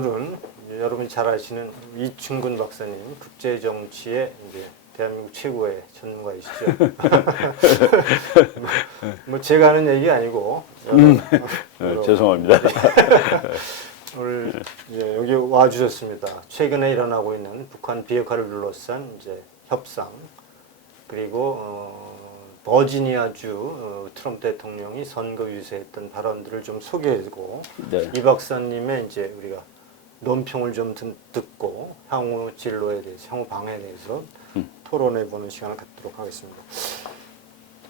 오늘은 여러분이 잘 아시는 이충근 박사님, 국제 정치의 이제 대한민국 최고의 전문가이시죠. 뭐 제가 하는 얘기 아니고. 죄송합니다. 오늘 이제 여기 와 주셨습니다. 최근에 일어나고 있는 북한 비핵화를 둘러싼 이제 협상, 그리고 버지니아주 트럼프 대통령이 선거 유세했던 발언들을 좀 소개하고, 네. 이 박사님의 이제 우리가 논평을 좀 듣고 향후 진로에 대해서, 향후 방향에 대해서 토론해 보는 시간을 갖도록 하겠습니다.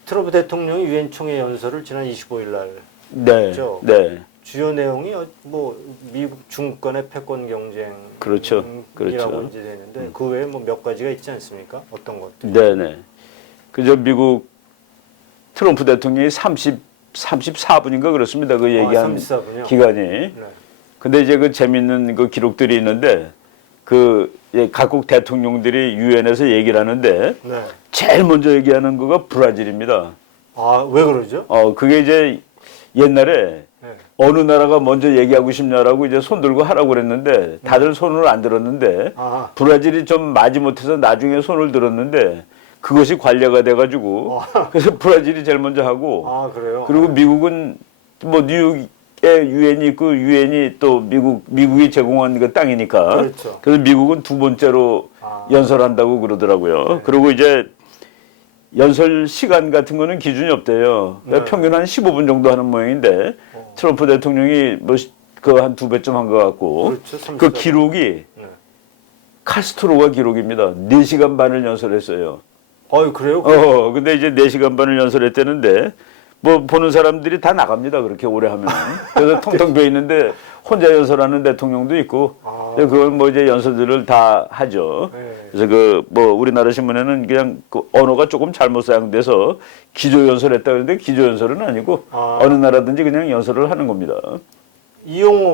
트럼프 대통령이 유엔 총회 연설을 지난 25일 날 했죠. 네. 주요 내용이 뭐 미국 중국 간의 패권 경쟁 그렇죠. 이라고 이제 되는데 그 외에 뭐 몇 가지가 있지 않습니까? 어떤 것들? 네네. 그저 미국 트럼프 대통령이 34분인가 그렇습니다. 그 얘기한 34분이요? 기간이. 네. 근데 이제 그 재밌는 그 기록들이 있는데 그 각국 대통령들이 유엔에서 얘기를 하는데 네. 제일 먼저 얘기하는 거가 브라질입니다. 아, 왜 그러죠? 그게 이제 옛날에 네. 어느 나라가 먼저 얘기하고 싶냐라고 이제 손 들고 하라고 그랬는데 다들 손을 안 들었는데 아하. 브라질이 좀 마지못해서 나중에 손을 들었는데 그것이 관례가 돼가지고 그래서 브라질이 제일 먼저 하고 아, 그래요? 그리고 미국은 뭐 뉴욕에 유엔이 있고 유엔이 또 미국이 제공한 그 땅이니까 그렇죠. 그래서 미국은 두 번째로 연설한다고 그러더라고요. 네. 그리고 이제 연설 시간 같은 거는 기준이 없대요. 네. 평균 한 15분 정도 하는 모양인데 트럼프 대통령이 뭐 그 한 2배쯤 한 것 같고 그렇죠. 그 기록이 네. 카스트로가 기록입니다. 4시간 반을 연설했어요. 그래요? 근데 이제 4시간 반을 연설했다는데 뭐 보는 사람들이 다 나갑니다. 그렇게 오래 하면. 그래서 텅텅 비어 있는데 혼자 연설하는 대통령도 있고 그건 뭐 이제 연설들을 다 하죠. 네. 그래서 그 뭐 우리나라 신문에는 그냥 그 언어가 조금 잘못 사용돼서 기조 연설했다 그러는데 기조 연설은 아니고 어느 나라든지 그냥 연설을 하는 겁니다.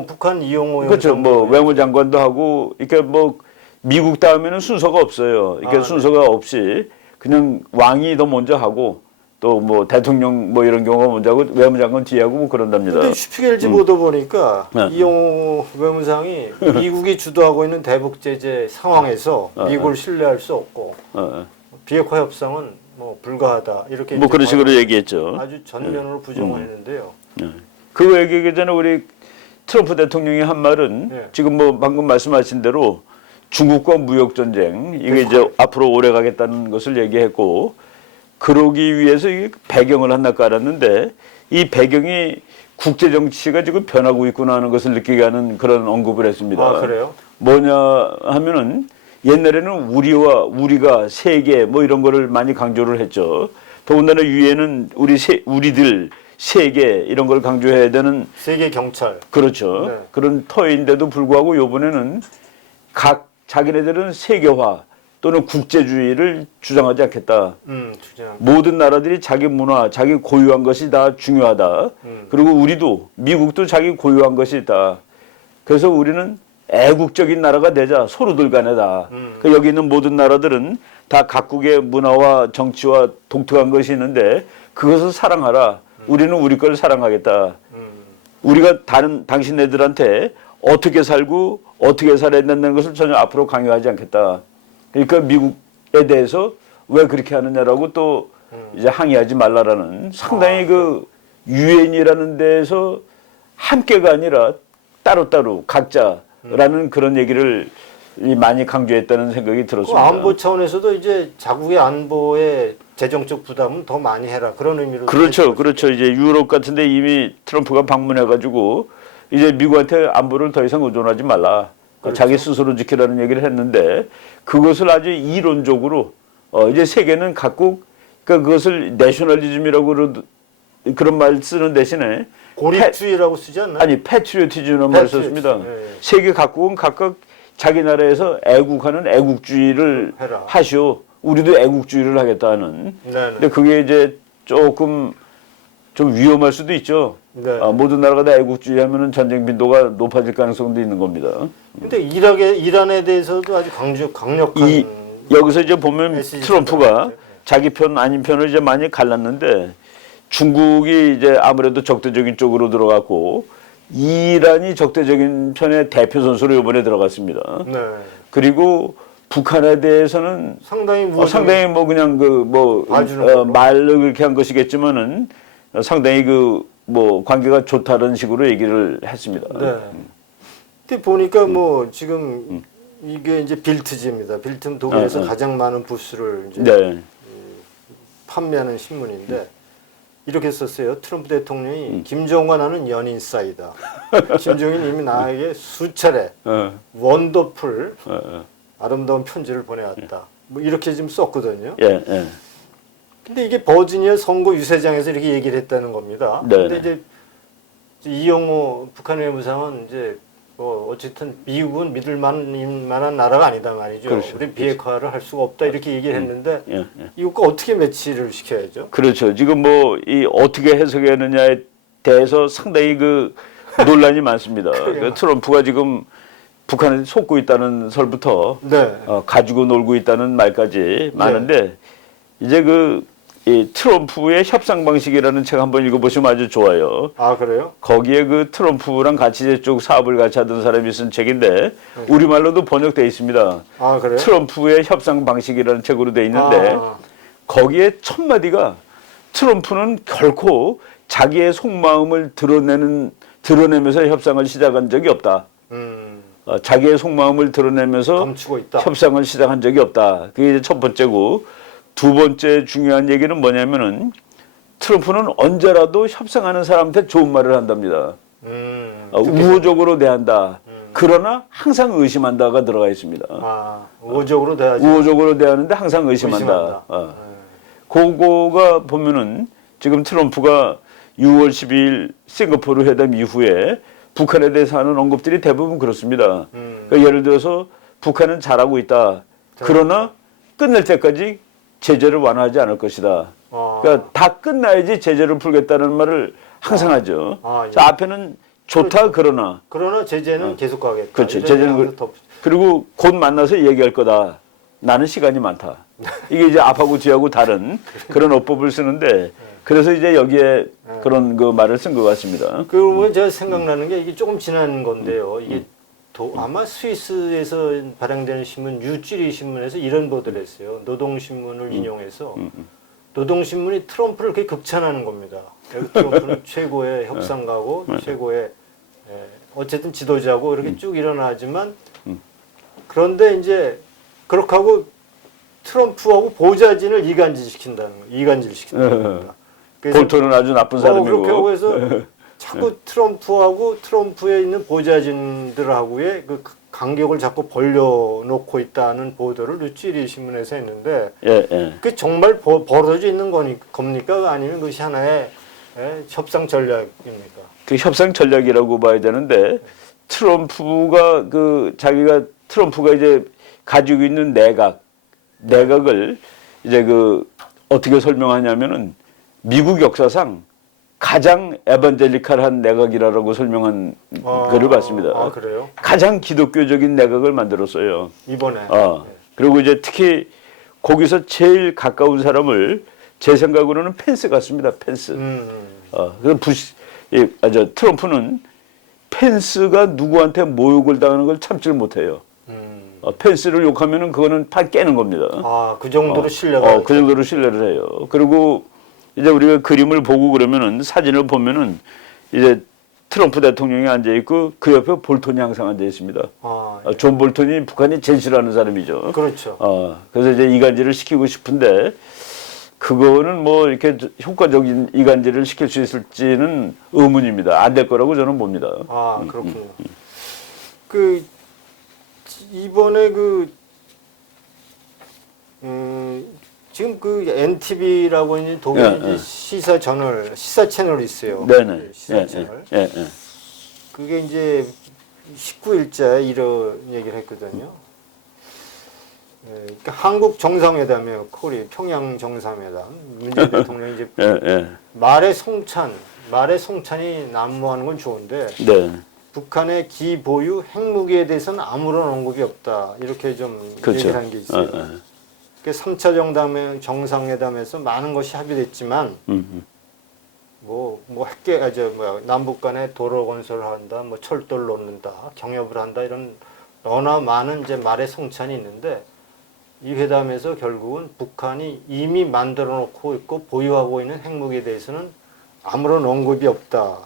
북한 이용호 그렇죠. 뭐 외무장관도 하고 이렇게 뭐 미국 다음에는 순서가 없어요. 이렇게 순서가 없이 그냥 왕이 더 먼저 하고 또 뭐 대통령 뭐 이런 경우가 먼저 하고 외무장관 뒤에 하고 뭐 그런답니다. 근데 슈피겔지 보도 보니까 이용호 외무상이 미국이 주도하고 있는 대북 제재 상황에서 미국을 신뢰할 수 없고 비핵화 협상은 뭐 불가하다 이렇게 뭐 그런 식으로 얘기했죠. 아주 전면으로 부정을 했는데요. 그 얘기 전에 우리 트럼프 대통령이 한 말은 지금 뭐 방금 말씀하신 대로 중국과 무역 전쟁 이게 이제 앞으로 오래 가겠다는 것을 얘기했고 그러기 위해서 이 배경을 하나 깔았는데 이 배경이 국제 정치가 지금 변하고 있구나 하는 것을 느끼게 하는 그런 언급을 했습니다. 아, 그래요? 뭐냐 하면은 옛날에는 우리가 세계 뭐 이런 거를 많이 강조를 했죠. 더군다나 유엔은 우리들 세계 이런 걸 강조해야 되는 세계 경찰. 그렇죠. 네. 그런 터인데도 불구하고 이번에는 각 자기네들은 세계화 또는 국제주의를 주장하지 않겠다. 모든 나라들이 자기 문화, 자기 고유한 것이 다 중요하다. 그리고 우리도 미국도 자기 고유한 것이 있다. 그래서 우리는 애국적인 나라가 되자. 서로들 간에다. 여기 있는 모든 나라들은 다 각국의 문화와 정치와 독특한 것이 있는데 그것을 사랑하라. 우리는 우리 걸 사랑하겠다. 우리가 당신네들한테 어떻게 살고 어떻게 살아야 된다는 것을 전혀 앞으로 강요하지 않겠다. 그러니까 미국에 대해서 왜 그렇게 하느냐라고 또 이제 항의하지 말라라는 상당히 그 유엔이라는 데에서 함께가 아니라 따로따로 각자라는 그런 얘기를 많이 강조했다는 생각이 들었습니다. 안보 차원에서도 이제 자국의 안보에 재정적 부담은 더 많이 해라 그런 의미로. 그렇죠. 이제 유럽 같은데 이미 트럼프가 방문해가지고 이제 미국한테 안보를 더 이상 의존하지 말라. 그렇죠. 자기 스스로 지키라는 얘기를 했는데 그것을 아주 이론적으로 이제 세계는 각국 그러니까 그것을 내셔널리즘이라고 그런 말 쓰는 대신에 고립주의라고 쓰지 않나요? 아니 패트리어티즘이라는 말을 썼습니다. 세계 각국은 각각 자기 나라에서 애국하는 애국주의를 하시오. 우리도 애국주의를 하겠다는. 근데 그게 이제 조금 좀 위험할 수도 있죠. 모든 나라가 다 애국주의 하면은 전쟁 빈도가 높아질 가능성도 있는 겁니다. 근데 이란에 대해서도 아주 강력한 여기서 이제 보면 트럼프가 자기 편 아닌 편을 이제 많이 갈랐는데 중국이 이제 아무래도 적대적인 쪽으로 들어갔고 이란이 적대적인 편의 대표 선수로 이번에 들어갔습니다. 네. 그리고 북한에 대해서는 상당히 상당히 뭐 그냥 봐주는 걸로. 말로 그렇게 한 것이겠지만은 상당히 뭐 관계가 좋다는 식으로 얘기를 했습니다. 네. 근데 보니까 뭐 지금 이게 이제 빌트지입니다. 빌트는 독일에서 가장 많은 부스를 이제 네. 판매하는 신문인데 이렇게 썼어요. 트럼프 대통령이 김정은과 나는 연인 사이다. 김정은이 이미 나에게 수차례 원더풀 아름다운 편지를 보내왔다. 뭐 이렇게 지금 썼거든요. 예, 예. 근데 이게 버지니아 선거 유세장에서 이렇게 얘기를 했다는 겁니다. 네. 근데 이제 이영호 북한 외무상은 이제 뭐 어쨌든 미국은 믿을 만한 나라가 아니다 말이죠. 그렇죠. 우리 비핵화를 할 수가 없다 이렇게 얘기를 했는데 예, 예. 이것과 어떻게 매치를 시켜야죠? 그렇죠. 지금 뭐 이 어떻게 해석하느냐에 대해서 상당히 논란이 많습니다. 그래요. 트럼프가 지금 북한에 속고 있다는 설부터 네. 가지고 놀고 있다는 말까지 많은데 이제 이 트럼프의 협상 방식이라는 책 한번 읽어보시면 아주 좋아요. 아 그래요? 거기에 트럼프랑 같이 쪽 사업을 같이 하던 사람이 쓴 책인데 우리말로도 번역되어 있습니다. 아 그래요? 트럼프의 협상 방식이라는 책으로 되어 있는데 거기에 첫 마디가 트럼프는 결코 자기의 속마음을 드러내면서 협상을 시작한 적이 없다. 자기의 속마음을 드러내면서 감추고 있다. 협상을 시작한 적이 없다. 그게 이제 첫 번째고 두 번째 중요한 얘기는 뭐냐면은 트럼프는 언제라도 협상하는 사람한테 좋은 말을 한답니다. 우호적으로 대한다. 그러나 항상 의심한다가 들어가 있습니다. 우호적으로 대하지. 우호적으로 대하는데 항상 의심한다. 그거가 보면은 지금 트럼프가 6월 12일 싱가포르 회담 이후에 북한에 대해서 하는 언급들이 대부분 그렇습니다. 그러니까 예를 들어서 북한은 잘하고 있다. 그러나 끝날 때까지 제재를 완화하지 않을 것이다. 그러니까 다 끝나야지 제재를 풀겠다는 말을 항상 하죠. 예. 자, 앞에는 좋다. 그러나 제재는 계속 가겠다. 그렇죠. 제재는 그리고 곧 만나서 얘기할 거다. 나는 시간이 많다. 이게 이제 앞하고 뒤하고 다른 그런 어법을 쓰는데 그래서 이제 여기에 그런 말을 쓴 것 같습니다. 그러면 제가 생각나는 게 이게 조금 지난 건데요. 이게 아마 스위스에서 발행되는 신문 뉴찌리 신문에서 이런 보도를 했어요. 노동신문을 인용해서 노동신문이 트럼프를 그렇게 극찬하는 겁니다. 트럼프는 최고의 협상가고 최고의 어쨌든 지도자고 이렇게 쭉 일어나지만 그런데 이제 그렇게 하고 트럼프하고 보좌진을 이간질시킨다는 겁니다. 볼턴은 아주 나쁜 사람이고. 그렇게 하고 해서 자꾸 트럼프하고 트럼프에 있는 보좌진들하고의 그 간격을 자꾸 벌려놓고 있다는 보도를 뉴찌리 신문에서 했는데 그 정말 벌어져 있는 겁니까? 아니면 그것이 하나의 협상 전략입니까? 그 협상 전략이라고 봐야 되는데 트럼프가 트럼프가 이제 가지고 있는 내각을 이제 어떻게 설명하냐면은 미국 역사상 가장 에반젤리칼한 내각이라고 설명한 글을 봤습니다. 그래요? 가장 기독교적인 내각을 만들었어요. 이번에. 그리고 이제 특히 거기서 제일 가까운 사람을 제 생각으로는 펜스 같습니다. 펜스. 그래서 트럼프는 펜스가 누구한테 모욕을 당하는 걸 참지를 못해요. 펜스를 욕하면은 그거는 판 깨는 겁니다. 그 정도로 신뢰가. 그 정도로 신뢰를 해요. 그리고 이제 우리가 그림을 보고 그러면은 사진을 보면은 이제 트럼프 대통령이 앉아 있고 그 옆에 볼턴이 항상 앉아 있습니다. 존 볼턴이 북한이 제일 싫어하는 사람이죠. 그렇죠. 그래서 이제 이간질을 시키고 싶은데 그거는 뭐 이렇게 효과적인 이간질을 시킬 수 있을지는 의문입니다. 안 될 거라고 저는 봅니다. 그렇군요. 이번에 지금 NTV라고 있는 독일 시사 채널이 있어요. 네네. 시사 채널. 그게 이제 19일자에 이런 얘기를 했거든요. 그러니까 한국 정상회담이에요. 평양 정상회담. 문재인 대통령이 이제 말의 송찬이 난무하는 건 좋은데 북한의 기보유 핵무기에 대해서는 아무런 언급이 없다. 이렇게 좀 얘기를 한 게 있어요. 3차 정상회담에서 많은 것이 합의됐지만 남북 간에 도로 건설을 한다, 뭐 철도를 놓는다, 경협을 한다 이런 너나 많은 이제 말의 성찬이 있는데 이 회담에서 결국은 북한이 이미 만들어 놓고 있고 보유하고 있는 핵무기에 대해서는 아무런 언급이 없다.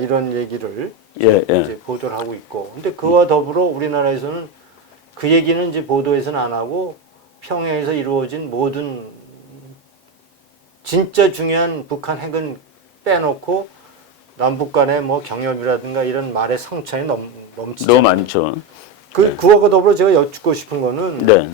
이런 얘기를 이제 보도를 하고 있고. 근데 그와 더불어 우리나라에서는 그 얘기는 이제 보도에서는 안 하고 평양에서 이루어진 모든 진짜 중요한 북한 핵은 빼놓고 남북 간의 뭐 경협이라든가 이런 말의 성찬이 넘치죠. 너무 많죠. 그와 더불어 제가 여쭙고 싶은 거는 네.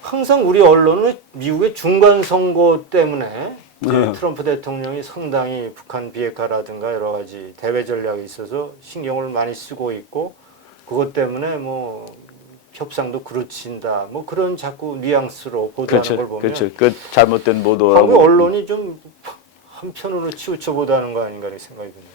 항상 우리 언론은 미국의 중간 선거 때문에 트럼프 대통령이 상당히 북한 비핵화라든가 여러 가지 대외 전략에 있어서 신경을 많이 쓰고 있고 그것 때문에 뭐 협상도 그르친다 뭐 그런 자꾸 뉘앙스로 보도하는 걸 보면 그렇죠. 그 잘못된 보도라고. 한국 언론이 좀 한편으로 치우쳐 보도하는 거 아닌가 하는 생각이 듭니다.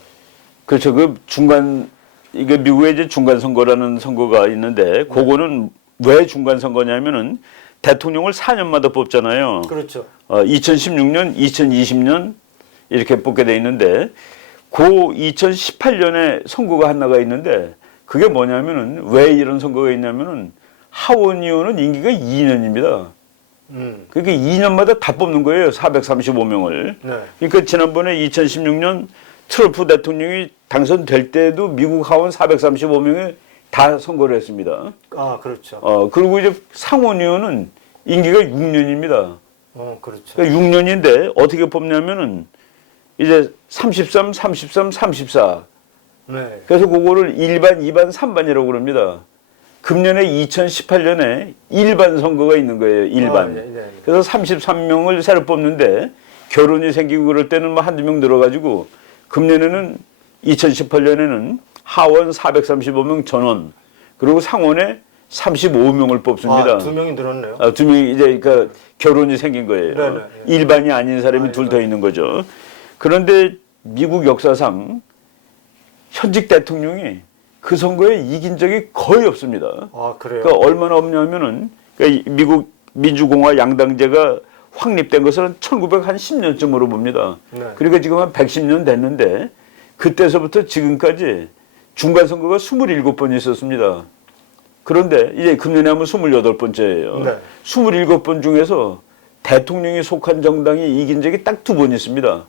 그렇죠. 그 중간 이게 미국의 이제 중간 선거라는 선거가 있는데 그거는 왜 중간 선거냐면은 대통령을 4년마다 뽑잖아요. 그렇죠. 2016년, 2020년 이렇게 뽑게 돼 있는데 그 2018년에 선거가 하나가 있는데 그게 뭐냐면은 왜 이런 선거가 있냐면은 하원 의원은 임기가 2년입니다. 그러니까 2년마다 다 뽑는 거예요. 435명을. 네. 그러니까 지난번에 2016년 트럼프 대통령이 당선될 때도 미국 하원 435명이 다 선거를 했습니다. 그렇죠. 그리고 이제 상원 의원은 임기가 6년입니다. 그렇죠. 그러니까 6년인데 어떻게 뽑냐면은 이제 33, 33, 34. 네. 그래서 그거를 1반, 2반, 3반이라고 그럽니다. 금년에 2018년에 1반 선거가 있는 거예요. 1반. 네. 그래서 33명을 새로 뽑는데 결혼이 생기고 그럴 때는 뭐 한두 명 늘어가지고 금년에는 2018년에는 하원 435명 전원 그리고 상원에 35명을 뽑습니다. 2명이 늘었네요. 2명이 이제 그러니까 결혼이 생긴 거예요. 네네. 일반이 아닌 사람이 둘 더 있는 거죠. 그런데 미국 역사상 현직 대통령이 그 선거에 이긴 적이 거의 없습니다. 그래요? 그러니까 얼마나 없냐면은 그러니까 미국 민주공화 양당제가 확립된 것은 1910년쯤으로 봅니다. 네. 그러니까 지금 한 110년 됐는데 그때서부터 지금까지 중간 선거가 27번 있었습니다. 그런데 이제 금년에 하면 28번째예요. 네. 27번 중에서 대통령이 속한 정당이 이긴 적이 딱 2번 있습니다.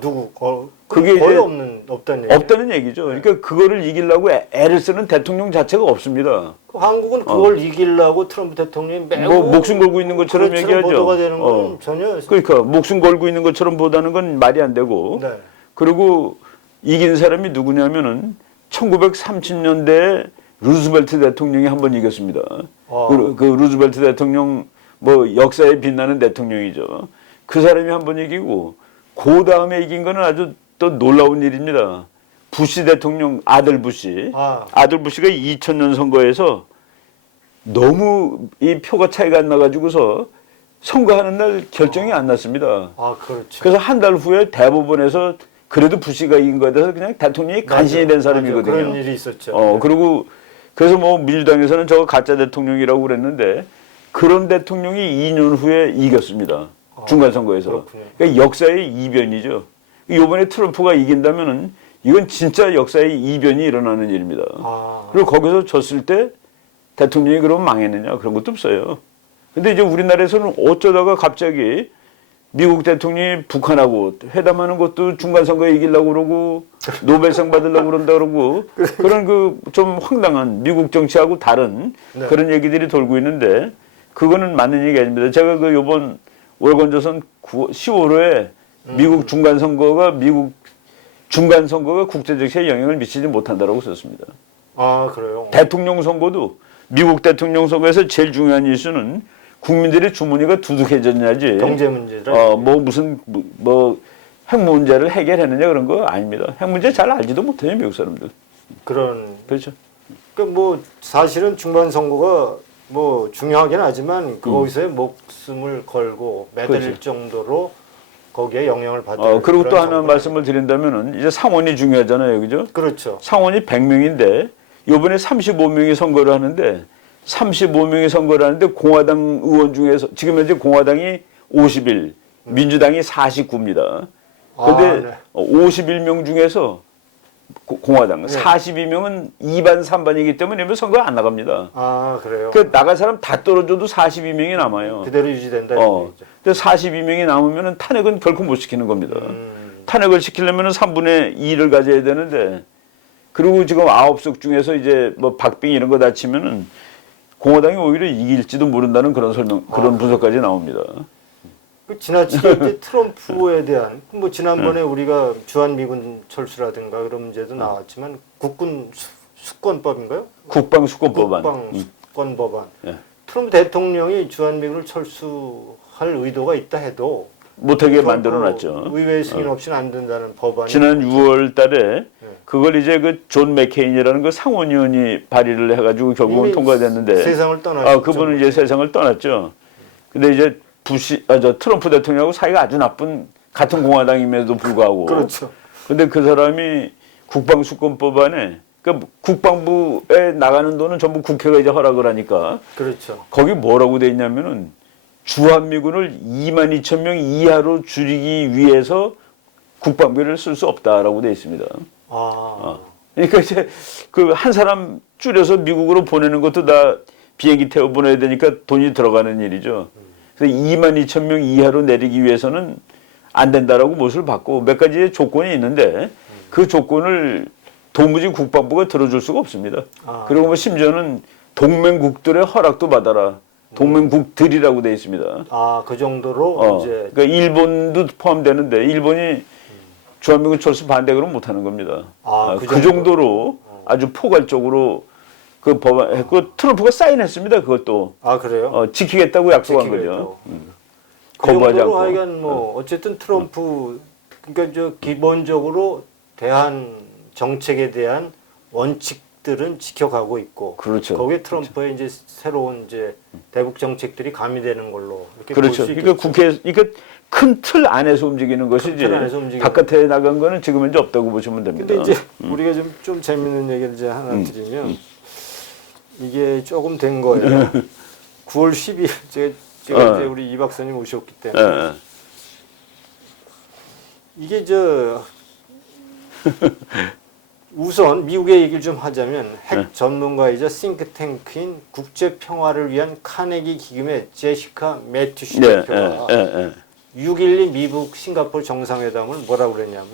누구? 그게 거의 이제 없다는 얘기예요? 없다는 얘기죠. 그러니까 그거를 이기려고 애를 쓰는 대통령 자체가 없습니다. 한국은 그걸 이기려고 트럼프 대통령이 매우 뭐 목숨 걸고 있는 것처럼 얘기하죠. 보도가 되는 건 전혀 그러니까 목숨 걸고 있는 것처럼 보다는 건 말이 안 되고. 네. 그리고 이긴 사람이 누구냐면은 1930년대에 루즈벨트 대통령이 한 번 이겼습니다. 그 루즈벨트 대통령 뭐 역사에 빛나는 대통령이죠. 그 사람이 한 번 이기고 그 다음에 이긴 거는 아주 또 놀라운 일입니다. 부시 대통령 아들 부시. 아들 부시가 2000년 선거에서 너무 이 표가 차이가 안 나가지고서 선거하는 날 결정이 안 났습니다. 그렇죠. 그래서 한 달 후에 대법원에서 그래도 부시가 이긴 거에 대해서 그냥 대통령이 간신히 된 사람이거든요. 그런 일이 있었죠. 그리고 그래서 뭐 민주당에서는 저거 가짜 대통령이라고 그랬는데 그런 대통령이 2년 후에 이겼습니다. 중간 선거에서. 그러니까 역사의 이변이죠. 이번에 트럼프가 이긴다면은 이건 진짜 역사의 이변이 일어나는 일입니다. 그리고 거기서 졌을 때 대통령이 그러면 망했느냐 그런 것도 없어요. 근데 이제 우리나라에서는 어쩌다가 갑자기 미국 대통령이 북한하고 회담하는 것도 중간 선거에 이기려고 그러고 노벨상 받으려고 그런다 그러고 그런 그 좀 황당한 미국 정치하고 다른 그런 얘기들이 돌고 있는데 그거는 맞는 얘기 아닙니다. 제가 그 요번 월권조선 10월호에 미국 중간 선거가 국제 정치에 영향을 미치지 못한다라고 썼습니다. 그래요? 대통령 선거도 미국 대통령 선거에서 제일 중요한 이슈는 국민들의 주머니가 두둑해졌냐지. 경제 문제라. 핵 문제를 해결했느냐 그런 거 아닙니다. 핵 문제 잘 알지도 못해요 미국 사람들. 그렇죠. 뭐 사실은 중간 선거가 뭐 중요하긴 하지만 거기서의 목숨을 걸고 매달릴 정도로 거기에 영향을 받는. 그리고 또 하나 말씀을 드린다면은 이제 상원이 중요하잖아요, 그죠? 그렇죠. 상원이 100명인데 이번에 35명이 선거를 하는데 35명이 선거를 하는데 공화당 의원 중에서 지금 현재 공화당이 51, 민주당이 49입니다. 근데 네. 51명 중에서 공화당 42명은 2반 3반이기 때문에 선거 안 나갑니다. 아, 그래요? 그 나갈 사람 다 떨어져도 42명이 남아요. 그대로 유지된다. 이거죠. 근데 42명이 남으면 탄핵은 결코 못 시키는 겁니다. 탄핵을 시키려면 3분의 2를 가져야 되는데, 그리고 지금 9석 중에서 이제 뭐 박빙 이런 거 다치면은 공화당이 오히려 이길지도 모른다는 그런 그런 분석까지 나옵니다. 그 지나치게 이제 트럼프에 대한 뭐 지난번에 우리가 주한미군 철수라든가 그런 문제도 나왔지만 국군 수권법인가요? 국방수권법안. 국방수권법안. 예. 트럼프 대통령이 주한미군을 철수할 의도가 있다 해도 못하게 만들어놨죠. 의회 승인 없이는 안 된다는 법안이 지난 6월 달에 그걸 이제 그 존 맥케인이라는 그 상원의원이 발의를 해가지고 결국은 이미 통과됐는데, 세상을 떠났죠. 그분은 이제 세상을 떠났죠. 근데 이제 트럼프 대통령하고 사이가 아주 나쁜 같은 공화당임에도 불구하고. 그렇죠. 근데 그 사람이 국방수권법안에 그 국방부에 나가는 돈은 전부 국회가 이제 허락을 하니까 그렇죠. 거기 뭐라고 돼 있냐면은 주한미군을 22,000명 이하로 줄이기 위해서 국방비를 쓸 수 없다라고 돼 있습니다. 그러니까 이제 그 한 사람 줄여서 미국으로 보내는 것도 다 비행기 태워 보내야 되니까 돈이 들어가는 일이죠. 그래서 22,000명 이하로 내리기 위해서는 안 된다라고 못을 받고 몇 가지의 조건이 있는데 그 조건을 도무지 국방부가 들어줄 수가 없습니다. 그리고 뭐 심지어는 동맹국들의 허락도 받아라. 동맹국들이라고 돼 있습니다. 그 정도로 이제 그러니까 일본도 포함되는데 일본이 주한미군 철수 반대 그러면 못 하는 겁니다. 그 정도로 아주 포괄적으로 그 법안 했고 트럼프가 사인했습니다. 그것도. 그래요? 지키겠다고 약속한 거죠. 그 거부하지 정도로 않고. 하여간 뭐 어쨌든 트럼프 그러니까 저 기본적으로 대한 정책에 대한 원칙들은 지켜가고 있고 그렇죠. 거기에 트럼프의 이제 새로운 이제 대북 정책들이 가미되는 걸로 이렇게 그렇죠. 볼수 그러니까 그러니까 큰 틀 안에서 움직이는 것이지 틀 안에서 움직이는 바깥에 나간 거는 지금 이제 없다고 보시면 됩니다. 근데 이제 우리가 좀 재밌는 얘기를 이제 하나 드리면 이게 조금 된 거예요. 9월 10일 제가 이제 우리 이 박사님 오셨기 때문에 이게 우선 미국의 얘기를 좀 하자면 핵 전문가이자 싱크탱크인 국제 평화를 위한 카네기 기금의 제시카 매튜시 대표가 6.12 미국 싱가포르 정상회담을 뭐라고 그랬냐면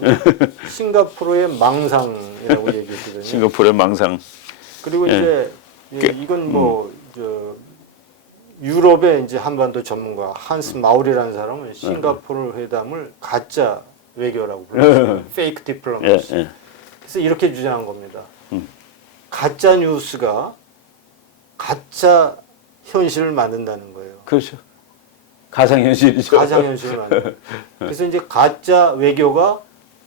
싱가포르의 망상이라고 얘기했거든요. 싱가포르의 망상. 그리고 이제 이건 뭐 유럽의 이제 한반도 전문가 한스 마울이라는 사람은 싱가포르 회담을 가짜 외교라고 불렀어요. 페이크 디플로마시. 그래서 이렇게 주장한 겁니다. 가짜 뉴스가 가짜 현실을 만든다는 거예요. 그렇죠. 가상현실이죠. 가상현실을 만든. 그래서 이제 가짜 외교가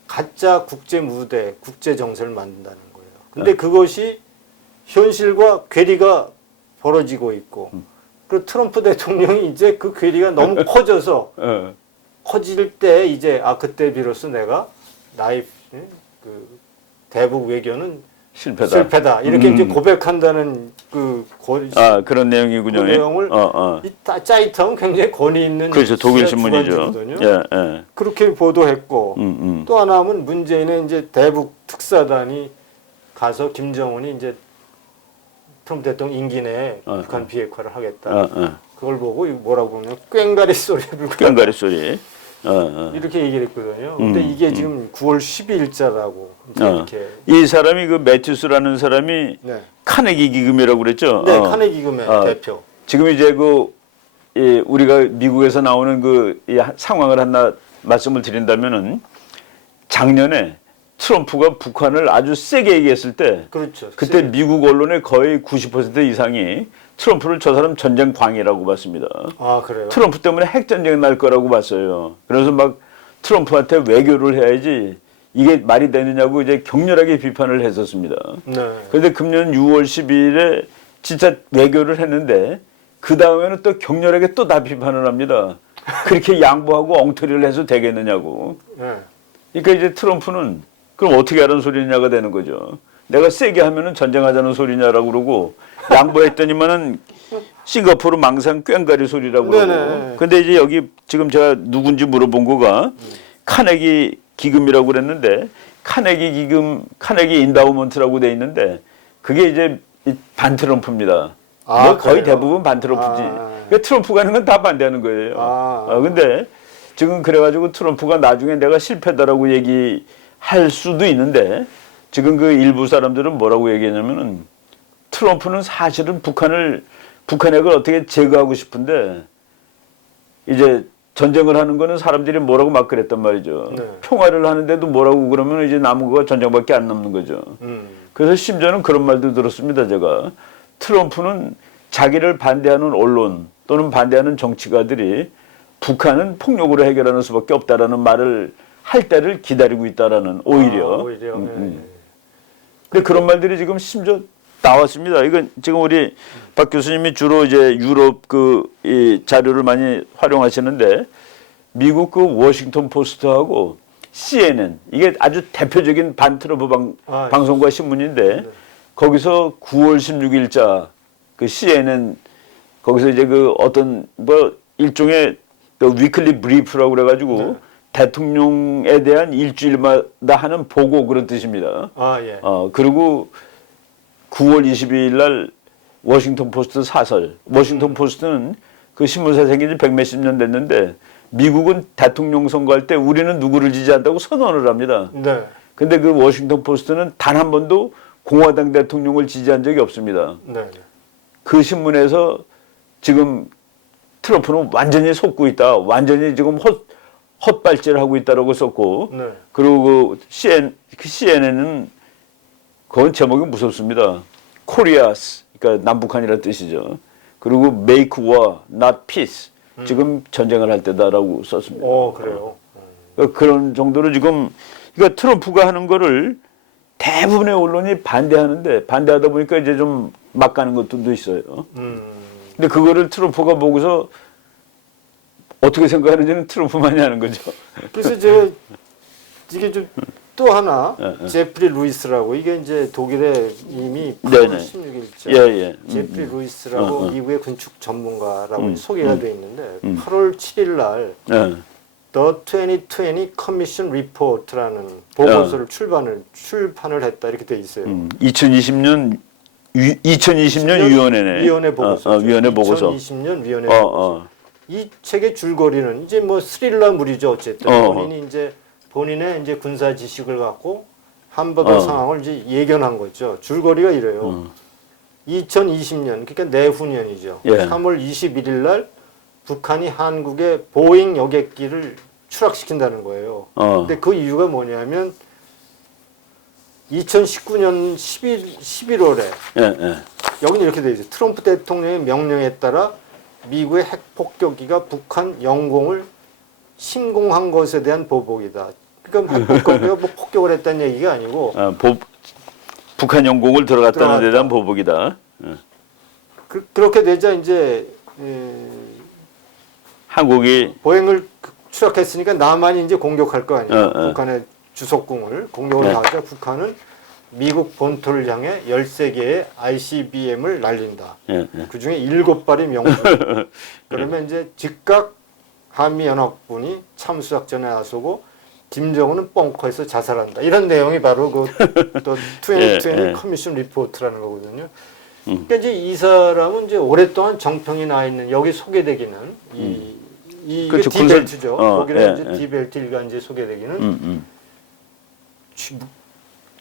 가짜 국제 무대, 국제 정세를 만든다는 거예요. 근데 그것이 현실과 괴리가 벌어지고 있고, 그리고 트럼프 대통령이 이제 그 괴리가 너무 커져서 커질 때 이제 그때 비로소 내가 나의 그 대북 외교는 실패다. 이렇게 이제 고백한다는 그런 내용이군요. 그 내용을 짜이트하면 굉장히 권위 있는 그렇죠. 독일 신문이죠. 그렇게 보도했고 또 하나 하면 문재인의 이제 대북 특사단이 가서 김정은이 이제 트럼프 대통령 임기 내에 북한 비핵화를 하겠다. 그걸 보고 뭐라고 보면 꽹가리 소리에 불과하다. 꽹가리 소리. 이렇게 얘기를 했거든요. 근데 이게 지금 9월 12일자라고 이렇게. 이 사람이 그 매튜스라는 사람이 카네기 기금이라고 그랬죠. 네, 카네기 기금의 대표. 지금 이제 우리가 미국에서 나오는 이 상황을 하나 말씀을 드린다면은 작년에 트럼프가 북한을 아주 세게 얘기했을 때, 그렇죠. 그때 미국 언론의 거의 90% 이상이 트럼프를 저 사람 전쟁 광이라고 봤습니다. 그래요? 트럼프 때문에 핵전쟁 날 거라고 봤어요. 그래서 막 트럼프한테 외교를 해야지 이게 말이 되느냐고 이제 격렬하게 비판을 했었습니다. 그런데 금년 6월 12일에 진짜 외교를 했는데 그 다음에는 또 격렬하게 또 다 비판을 합니다. 그렇게 양보하고 엉터리를 해서 되겠느냐고. 그러니까 이제 트럼프는 그럼 어떻게 하라는 소리냐가 되는 거죠. 내가 세게 하면은 전쟁하자는 소리냐라고 그러고 양보했더니만은 싱가포르 망상 꽹가리 소리라고 그러고. 근데 이제 여기 지금 제가 누군지 물어본 거가 카네기 기금이라고 그랬는데 카네기 기금, 카네기 인다우먼트라고 돼 있는데 그게 이제 반 트럼프입니다. 아, 뭐 거의 그래요? 대부분 반 트럼프지. 아. 그러니까 트럼프가 하는 건 다 반대하는 거예요. 근데 지금 그래가지고 트럼프가 나중에 내가 실패다라고 얘기할 수도 있는데 지금 그 일부 사람들은 뭐라고 얘기하냐면은 트럼프는 사실은 북한핵을 어떻게 제거하고 싶은데 이제 전쟁을 하는 거는 사람들이 뭐라고 막 그랬단 말이죠. 네. 평화를 하는데도 뭐라고 그러면 이제 남은 거가 전쟁밖에 안 남는 거죠. 그래서 심지어는 그런 말도 들었습니다. 제가 트럼프는 자기를 반대하는 언론 또는 반대하는 정치가들이 북한은 폭력으로 해결하는 수밖에 없다라는 말을 할 때를 기다리고 있다라는 오히려. 근데 그런 말들이 지금 심지어 나왔습니다. 이건 지금 우리 박 교수님이 주로 이제 유럽 이 자료를 많이 활용하시는데 미국 그 워싱턴 포스트하고 CNN 이게 아주 대표적인 반트럼프 방송과 신문인데 거기서 9월 16일자 그 CNN 거기서 이제 그 어떤 뭐 일종의 그 위클리 브리프라고 그래가지고 대통령에 대한 일주일마다 하는 보고 그런 뜻입니다. 예. 그리고 9월 22일 날 워싱턴 포스트 사설. 워싱턴 포스트는 그 신문사 생긴 지 백몇십 년 됐는데 미국은 대통령 선거할 때 우리는 누구를 지지한다고 선언을 합니다. 네. 근데 그 워싱턴 포스트는 단 한 번도 공화당 대통령을 지지한 적이 없습니다. 네. 그 신문에서 지금 트럼프는 완전히 속고 있다. 완전히 지금 헛발질을 하고 있다라고 썼고 네. 그리고 그 CNN은 그건 제목이 무섭습니다. 코리아스, 그러니까 남북한이라는 뜻이죠. 그리고 make war, not peace. 지금 전쟁을 할 때다라고 썼습니다. 그래요. 그러니까 그런 정도로 지금 그러니까 트럼프가 하는 거를 대부분의 언론이 반대하는데 반대하다 보니까 이제 좀 막 가는 것들도 있어요. 근데 그거를 트럼프가 보고서 어떻게 생각하는지는 트럼프만이 아는 거죠. 그래서 제가 이게 좀 또 하나 제프리 루이스라고 이게 이제 독일의 이미 8월 16일자 제프리 루이스라고 미국의 건축 전문가라고 소개가 돼 있는데 8월 7일 날 The 2020 Commission Report라는 보고서를 출판을 했다 이렇게 돼 있어요. 2020년 위원회네. 위원회 보고서. 위원회 보고서. 2020년 위원회 보고서. 이 책의 줄거리는 이제 뭐 스릴러물이죠. 어쨌든 본인이 이제 본인의 이제 군사 지식을 갖고 한반도 상황을 이제 예견한 거죠. 줄거리가 이래요. 2020년 그러니까 내후년이죠. 3월 21일 날 북한이 한국의 보잉 여객기를 추락시킨다는 거예요. 근데 그 이유가 뭐냐면 2019년 11월에 여기는 이렇게 돼 있어요. 트럼프 대통령의 명령에 따라 미국의 핵폭격기가 북한 영공을 침공한 것에 대한 보복이다. 그러니까 핵폭격기가 뭐 폭격을 했다는 얘기가 아니고 북한 영공을 들어갔다는 데 대한 보복이다. 그렇게 되자 이제 한국이 보행을 추락했으니까 남한이 이제 공격할 거 아니에요. 북한의 주석궁을 공격을 하자 북한은 미국 본토를 향해 13개의 ICBM을 날린다. 그중에 7발이 명중. 그러면 이제 즉각 한미연합군이 참수작전에 나서고 김정은은 벙커에서 자살한다. 이런 내용이 바로 또 2020 커미션 리포트라는 거거든요. 그러니까 이제 이 사람은 이제 오랫동안 정평이 나 있는 여기 소개되기는 이게 그렇죠. 디벨트죠. 거기는 이제 디벨트 일간지에 소개되기는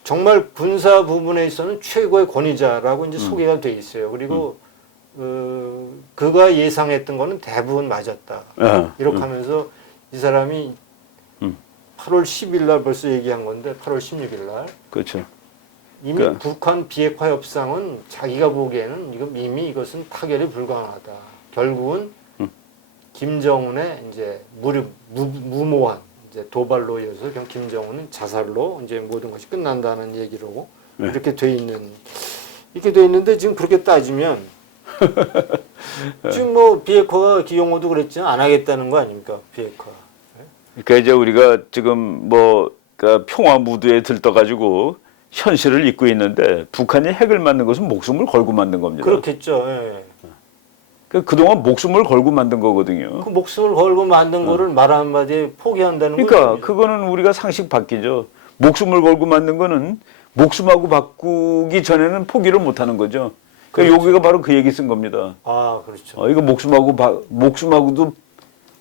정말 군사 부분에 있어서는 최고의 권위자라고 이제 소개가 돼 있어요. 그리고 그가 예상했던 거는 대부분 맞았다. 이렇게 하면서 이 사람이 8월 10일 날 벌써 얘기한 건데 8월 16일 날 그렇죠. 이미 북한 비핵화 협상은 자기가 보기에는 이미 이것은 타결이 불가능하다. 결국은 김정은의 이제 무모한 이제 도발로 이어서 그냥 김정은은 자살로 이제 모든 것이 끝난다는 얘기로 이렇게 돼 있는데 지금 그렇게 따지면 지금 뭐 비핵화가 기용호도 그랬지만 안 하겠다는 거 아닙니까 비핵화. 그러니까 이제 우리가 지금 뭐 그러니까 평화 무드에 들떠가지고 현실을 잊고 있는데 북한이 핵을 만든 것은 목숨을 걸고 만든 겁니다. 그렇겠죠. 예. 그러니까 이제 이 사람은 이제 오랫동안 정평이 나 있는 여기 소개되기는 2020년 11월에 그동안 목숨을 걸고 만든 거거든요. 그 목숨을 걸고 만든 거를 말 한마디에 포기한다는 그러니까 거죠. 그거는 우리가 상식 바뀌죠. 목숨을 걸고 만든 거는 목숨하고 바꾸기 전에는 포기를 못 하는 거죠. 그러니까 그렇죠. 여기가 바로 그 얘기 쓴 겁니다. 아, 그렇죠. 이거 목숨하고도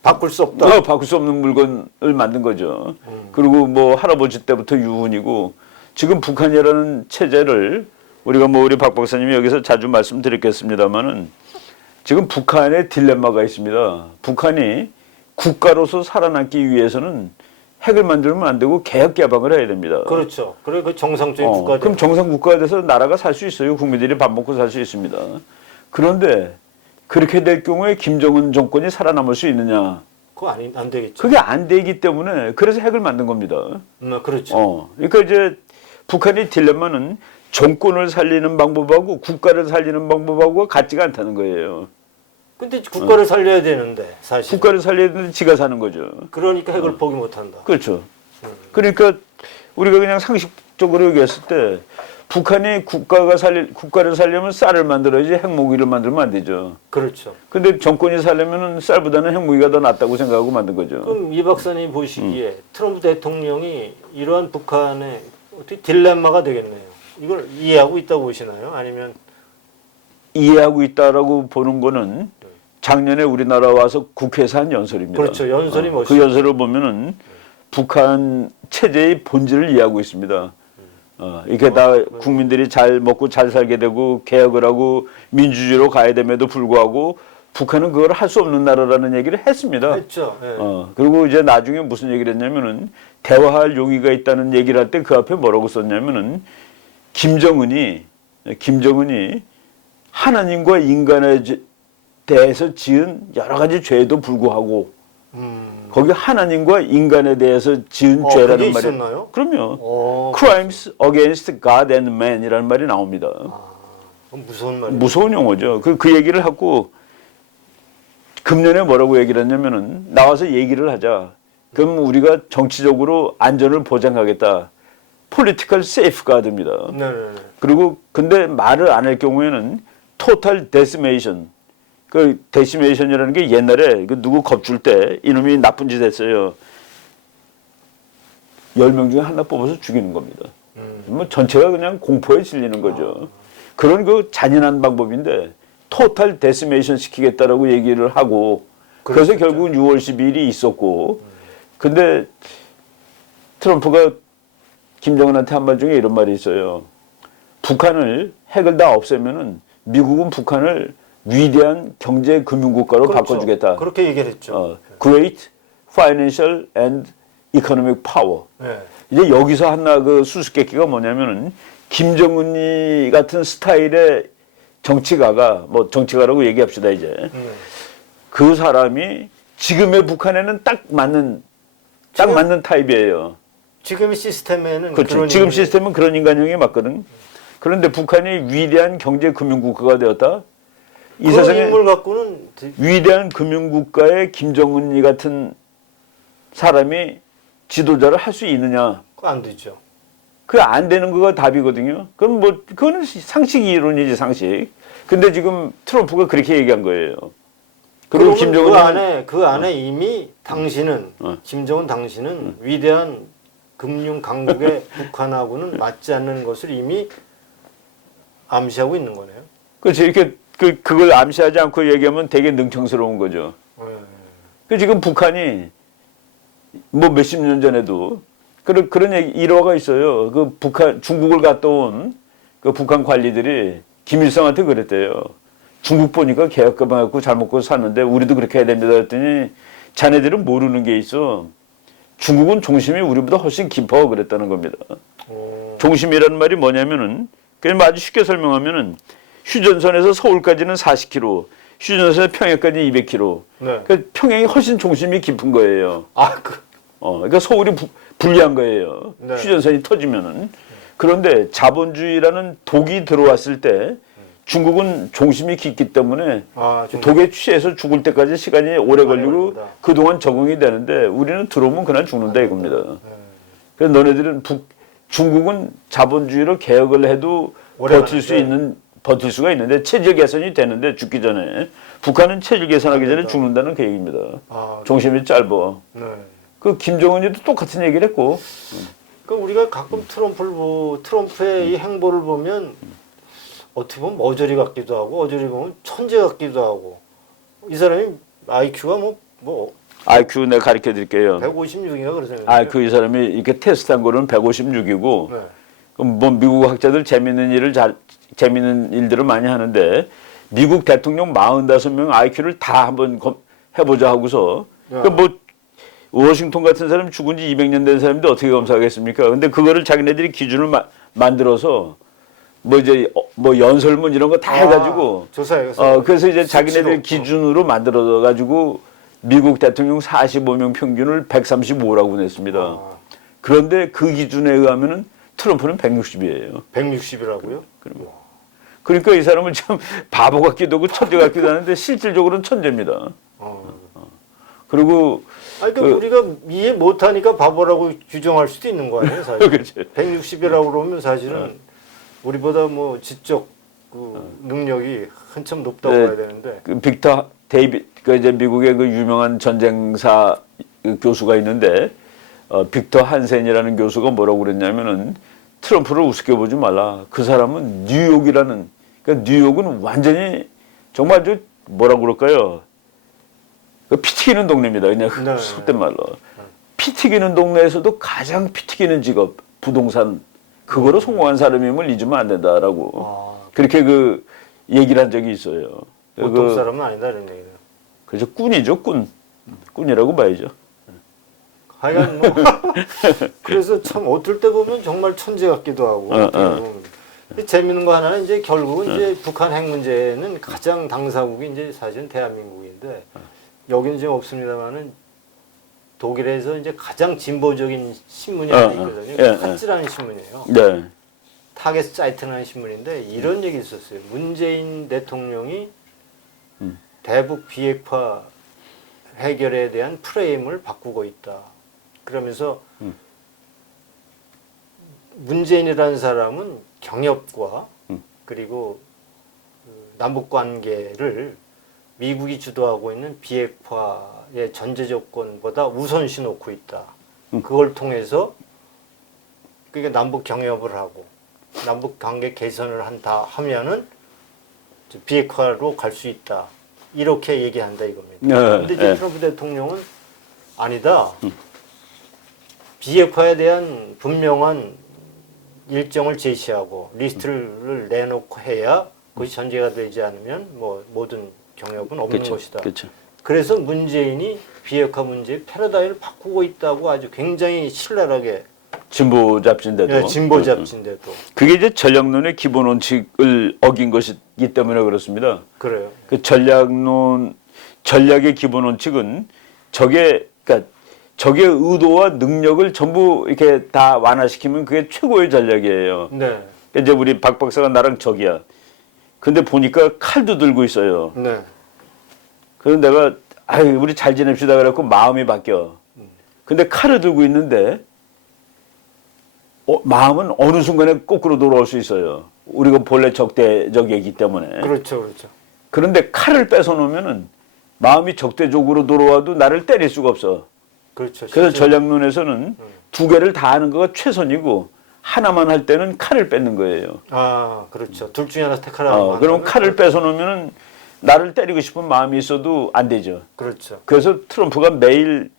바꿀 수 없다. 바꿀 수 없는 물건을 만든 거죠. 그리고 뭐 할아버지 때부터 유훈이고 지금 북한이라는 체제를 우리가 뭐 우리 박 박사님이 여기서 자주 말씀드렸겠습니다만은 지금 북한의 딜레마가 있습니다. 북한이 국가로서 살아남기 위해서는 핵을 만들면 안 되고 개혁 개방을 해야 됩니다. 그렇죠. 그래 그 정상적인 국가. 그럼 정상 국가가 돼서 나라가 살 수 있어요. 국민들이 밥 먹고 살 수 있습니다. 그런데 그렇게 될 경우에 김정은 정권이 살아남을 수 있느냐? 그거 안 되겠죠. 그게 안 되기 때문에 그래서 핵을 만든 겁니다. 그렇죠. 그러니까 이제 북한의 딜레마는 정권을 살리는 방법하고 국가를 살리는 방법하고 같지가 않다는 거예요. 근데 국가를 살려야 되는데 사실. 국가를 살려야 되는데 지가 사는 거죠. 그러니까 핵을 포기 못 한다. 그렇죠. 그러니까 우리가 그냥 상식적으로 얘기했을 때 북한이 국가를 살려면 쌀을 만들어야지 핵무기를 만들면 안 되죠. 그렇죠. 근데 정권이 살려면은 쌀보다는 핵무기가 더 낫다고 생각하고 만든 거죠. 그럼 이 박사님 보시기에 트럼프 대통령이 이러한 북한의 어떻게 딜레마가 되겠네요. 이걸 이해하고 있다고 보시나요? 아니면 이해하고 있다라고 보는 거는 작년에 우리나라 와서 국회에서 한 연설입니다. 그렇죠. 연설이 그 멋있어요. 연설을 보면은 북한 체제의 본질을 이해하고 있습니다. 이게 다 국민들이 잘 먹고 잘 살게 되고 개혁을 하고 민주주의로 가야 됨에도 불구하고 북한은 그걸 할 수 없는 나라라는 얘기를 했습니다. 했죠. 예. 그리고 이제 나중에 무슨 얘기를 했냐면은 대화할 용의가 있다는 얘기를 할 때 그 앞에 뭐라고 썼냐면은 김정은이 하나님과 인간에 대해서 지은 여러 가지 죄에도 불구하고 거기 하나님과 인간에 대해서 지은 죄라는 그게 말이 있었나요? 그럼요. Crimes against God and man이라는 말이 나옵니다. 그건 무서운 말이에요. 무서운 용어죠. 그 얘기를 하고 금년에 뭐라고 얘기를 했냐면은 나와서 얘기를 하자. 그럼 우리가 정치적으로 안전을 보장하겠다. Political safeguard입니다. 네네네. 그리고 근데 말을 안 할 경우에는 total decimation. 그 decimation이라는 게 옛날에 그 누구 겁줄 때 이놈이 나쁜 짓 했어요. 10명 중에 하나 뽑아서 죽이는 겁니다. 뭐 전체가 그냥 공포에 질리는 거죠. 그런 그 잔인한 방법인데 토탈 데시메이션 시키겠다라고 얘기를 하고 그래서 결국은 6월 12일이 있었고 근데 트럼프가 김정은한테 한 말 중에 이런 말이 있어요. 북한을 핵을 다 없애면은 미국은 북한을 위대한 경제 금융국가로 그렇죠. 바꿔주겠다. 그렇게 얘기를 했죠. Great Financial and Economic Power. 네. 이제 여기서 하나 그 수수께끼가 뭐냐면은 김정은이 같은 스타일의 정치가가 뭐 정치가라고 얘기합시다 이제 그 사람이 지금의 북한에는 딱 맞는 타입이에요. 지금의 시스템에는 그렇죠. 그런 지금 인물이- 시스템은 그런 인간형이 맞거든. 그런데 북한이 위대한 경제 금융국가가 되었다. 이 그런 세상에 인물 갖고는 위대한 금융국가의 김정은이 같은 사람이 지도자를 할 수 있느냐? 그거 안 되죠. 그게 안 되는 거가 답이거든요. 그럼 뭐 그거는 상식 이론이지 상식. 근데 지금 트럼프가 그렇게 얘기한 거예요. 그리고 김정은 그 안에 이미 당신은 김정은 당신은 위대한 금융 강국의 북한하고는 맞지 않는 것을 이미 암시하고 있는 거네요. 그렇죠. 이렇게 그걸 암시하지 않고 얘기하면 되게 능청스러운 거죠. 그 지금 북한이 뭐 몇십 년 전에도 그런 일화가 있어요. 그 중국을 갔다 온 그 북한 관리들이 김일성한테 그랬대요. 중국 보니까 개혁 개방했고 잘 먹고 사는데 우리도 그렇게 해야 됩니다. 그랬더니 자네들은 모르는 게 있어. 중국은 종심이 우리보다 훨씬 깊어 그랬다는 겁니다. 종심이라는 말이 뭐냐면은 그냥 아주 쉽게 설명하면은 휴전선에서 서울까지는 40km, 휴전선에서 평양까지 200km. 네. 그러니까 평양이 훨씬 종심이 깊은 거예요. 그러니까 서울이 불리한 거예요. 네. 휴전선이 터지면은. 그런데 자본주의라는 독이 들어왔을 때 중국은 종심이 깊기 때문에 독에 취해서 죽을 때까지 시간이 오래 걸리고 그동안 적응이 되는데 우리는 들어오면 그날 죽는다 이겁니다. 그래서 너네들은 중국은 자본주의로 개혁을 해도 버틸 수 있는 버틸 수가 있는데 체질 개선이 되는데 죽기 전에 북한은 체질 개선하기 전에 죽는다는 그 얘기입니다. 아, 종심이 짧아. 네. 그 김정은이도 똑같은 얘기를 했고. 그러니까 우리가 가끔 트럼프의 이 행보를 보면 어떻게 보면 머저리 같기도 하고 어저리 보면 천재 같기도 하고 이 사람이 IQ가 뭐 IQ 내가 가르쳐 드릴게요. 156인가 그러잖아요. IQ 이 사람이 이렇게 테스트한 거는 156이고 네. 그럼 뭐 미국 학자들 재밌는 일들을 많이 하는데 미국 대통령 45명 IQ를 다 한번 해보자 하고서 그 뭐 워싱턴 같은 사람 죽은 지 200년 된 사람인데 어떻게 검사하겠습니까? 근데 그거를 자기네들이 기준을 만들어서 뭐 이제 뭐 연설문 이런 거 다 해가지고 조사해서 그래서 이제 자기네들 기준으로 만들어 가지고 미국 대통령 45명 평균을 135라고 냈습니다. 그런데 그 기준에 의하면은 트럼프는 160이에요. 160이라고요? 그러니까 이 사람은 참 바보 같기도 하고 천재 같기도 하는데 실질적으로는 천재입니다. 그리고 아니, 그러니까 우리가 이해 못하니까 바보라고 규정할 수도 있는 거 아니에요, 사실. 그렇죠. 160이라고 그러면 사실은 우리보다 뭐 지적 그 능력이 한참 높다고 네. 봐야 되는데. 그 빅터 데이빗 그 이제 미국의 그 유명한 전쟁사 그 교수가 있는데 빅터 한센이라는 교수가 뭐라고 그랬냐면은 트럼프를 우습게 보지 말라. 그 사람은 뉴욕이라는 그러니까 뉴욕은 완전히 정말 저 뭐라고 그럴까요? 피 튀기는 동네입니다. 그냥 네. 속된 말로. 피 튀기는 동네에서도 가장 피 튀기는 직업 부동산 그거로 성공한 사람임을 잊으면 안 된다라고 그렇게 그 얘기를 한 적이 있어요. 보통 사람은 아니다 이런 얘기는. 그래서 꾼이죠, 꾼이라고 봐야죠. 하여간 뭐 그래서 참 어떨 때 보면 정말 천재 같기도 하고. 근데 재밌는 거 하나는 이제 결국은 이제 북한 핵 문제는 가장 당사국이 이제 사실은 대한민국인데 여기는 지금 없습니다만은 독일에서 이제 가장 진보적인 신문이 하나 있거든요. 핫즈라는 신문이에요. 네. 타겟 사이트라는 신문인데 이런 얘기 있었어요. 문재인 대통령이 대북 비핵화 해결에 대한 프레임을 바꾸고 있다. 그러면서 문재인이라는 사람은 경협과 그리고 남북 관계를 미국이 주도하고 있는 비핵화의 전제 조건보다 우선시 놓고 있다. 그걸 통해서 그러니까 남북 경협을 하고 남북 관계 개선을 한다 하면은 비핵화로 갈 수 있다. 이렇게 얘기한다 이겁니다. 그런데 이제 트럼프 대통령은 아니다. 비핵화에 대한 분명한 일정을 제시하고 리스트를 내놓고 해야 그것이 전제가 되지 않으면 뭐 모든 경협은 없는 것이다. 그쵸. 그래서 문재인이 비핵화 문제의 패러다임을 바꾸고 있다고 아주 굉장히 신랄하게 진보 잡지인데도. 네, 진보 잡지인데도. 그게 이제 전략론의 기본 원칙을 어긴 것이기 때문에 그렇습니다. 그래요. 그 전략의 기본 원칙은 그러니까 적의 의도와 능력을 전부 이렇게 다 완화시키면 그게 최고의 전략이에요. 네. 그러니까 이제 우리 박 박사가 나랑 적이야. 근데 보니까 칼도 들고 있어요. 네. 그래서 내가 우리 잘 지냅시다 그래갖고 마음이 바뀌어. 근데 칼을 들고 있는데 마음은 어느 순간에 거꾸로 돌아올 수 있어요. 우리가 본래 적대적이기 때문에. 그렇죠, 그렇죠. 그런데 칼을 뺏어놓으면은 마음이 적대적으로 돌아와도 나를 때릴 수가 없어. 그렇죠. 그래서 전략론에서는 두 개를 다 하는 거가 최선이고 하나만 할 때는 칼을 뺏는 거예요. 아, 그렇죠. 둘 중에 하나 택하라고. 그럼 칼을 뺏어놓으면은 나를 때리고 싶은 마음이 있어도 안 되죠. 그렇죠. 그래서 트럼프가 매일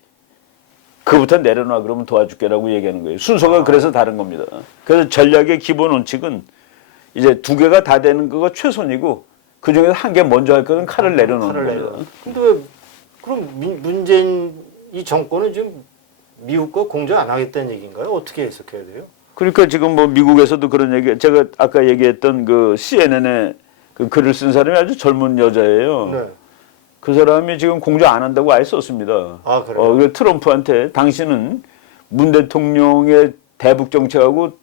그부터 내려놔 그러면 도와줄게라고 얘기하는 거예요. 순서가 그래서 다른 겁니다. 그래서 전략의 기본 원칙은 이제 두 개가 다 되는 거가 최선이고 그 중에서 한 개 먼저 할 거는 칼을 내려놓는 겁니다. 근데 왜 그럼 문재인 이 정권은 지금 미국과 공조 안 하겠다는 얘기인가요? 어떻게 해석해야 돼요? 그러니까 지금 뭐 미국에서도 그런 얘기, 제가 아까 얘기했던 그 CNN에 그 글을 쓴 사람이 아주 젊은 여자예요. 네. 그 사람이 지금 공조 안 한다고 아예 썼습니다. 아, 그래요? 트럼프한테 당신은 문 대통령의 대북 정책하고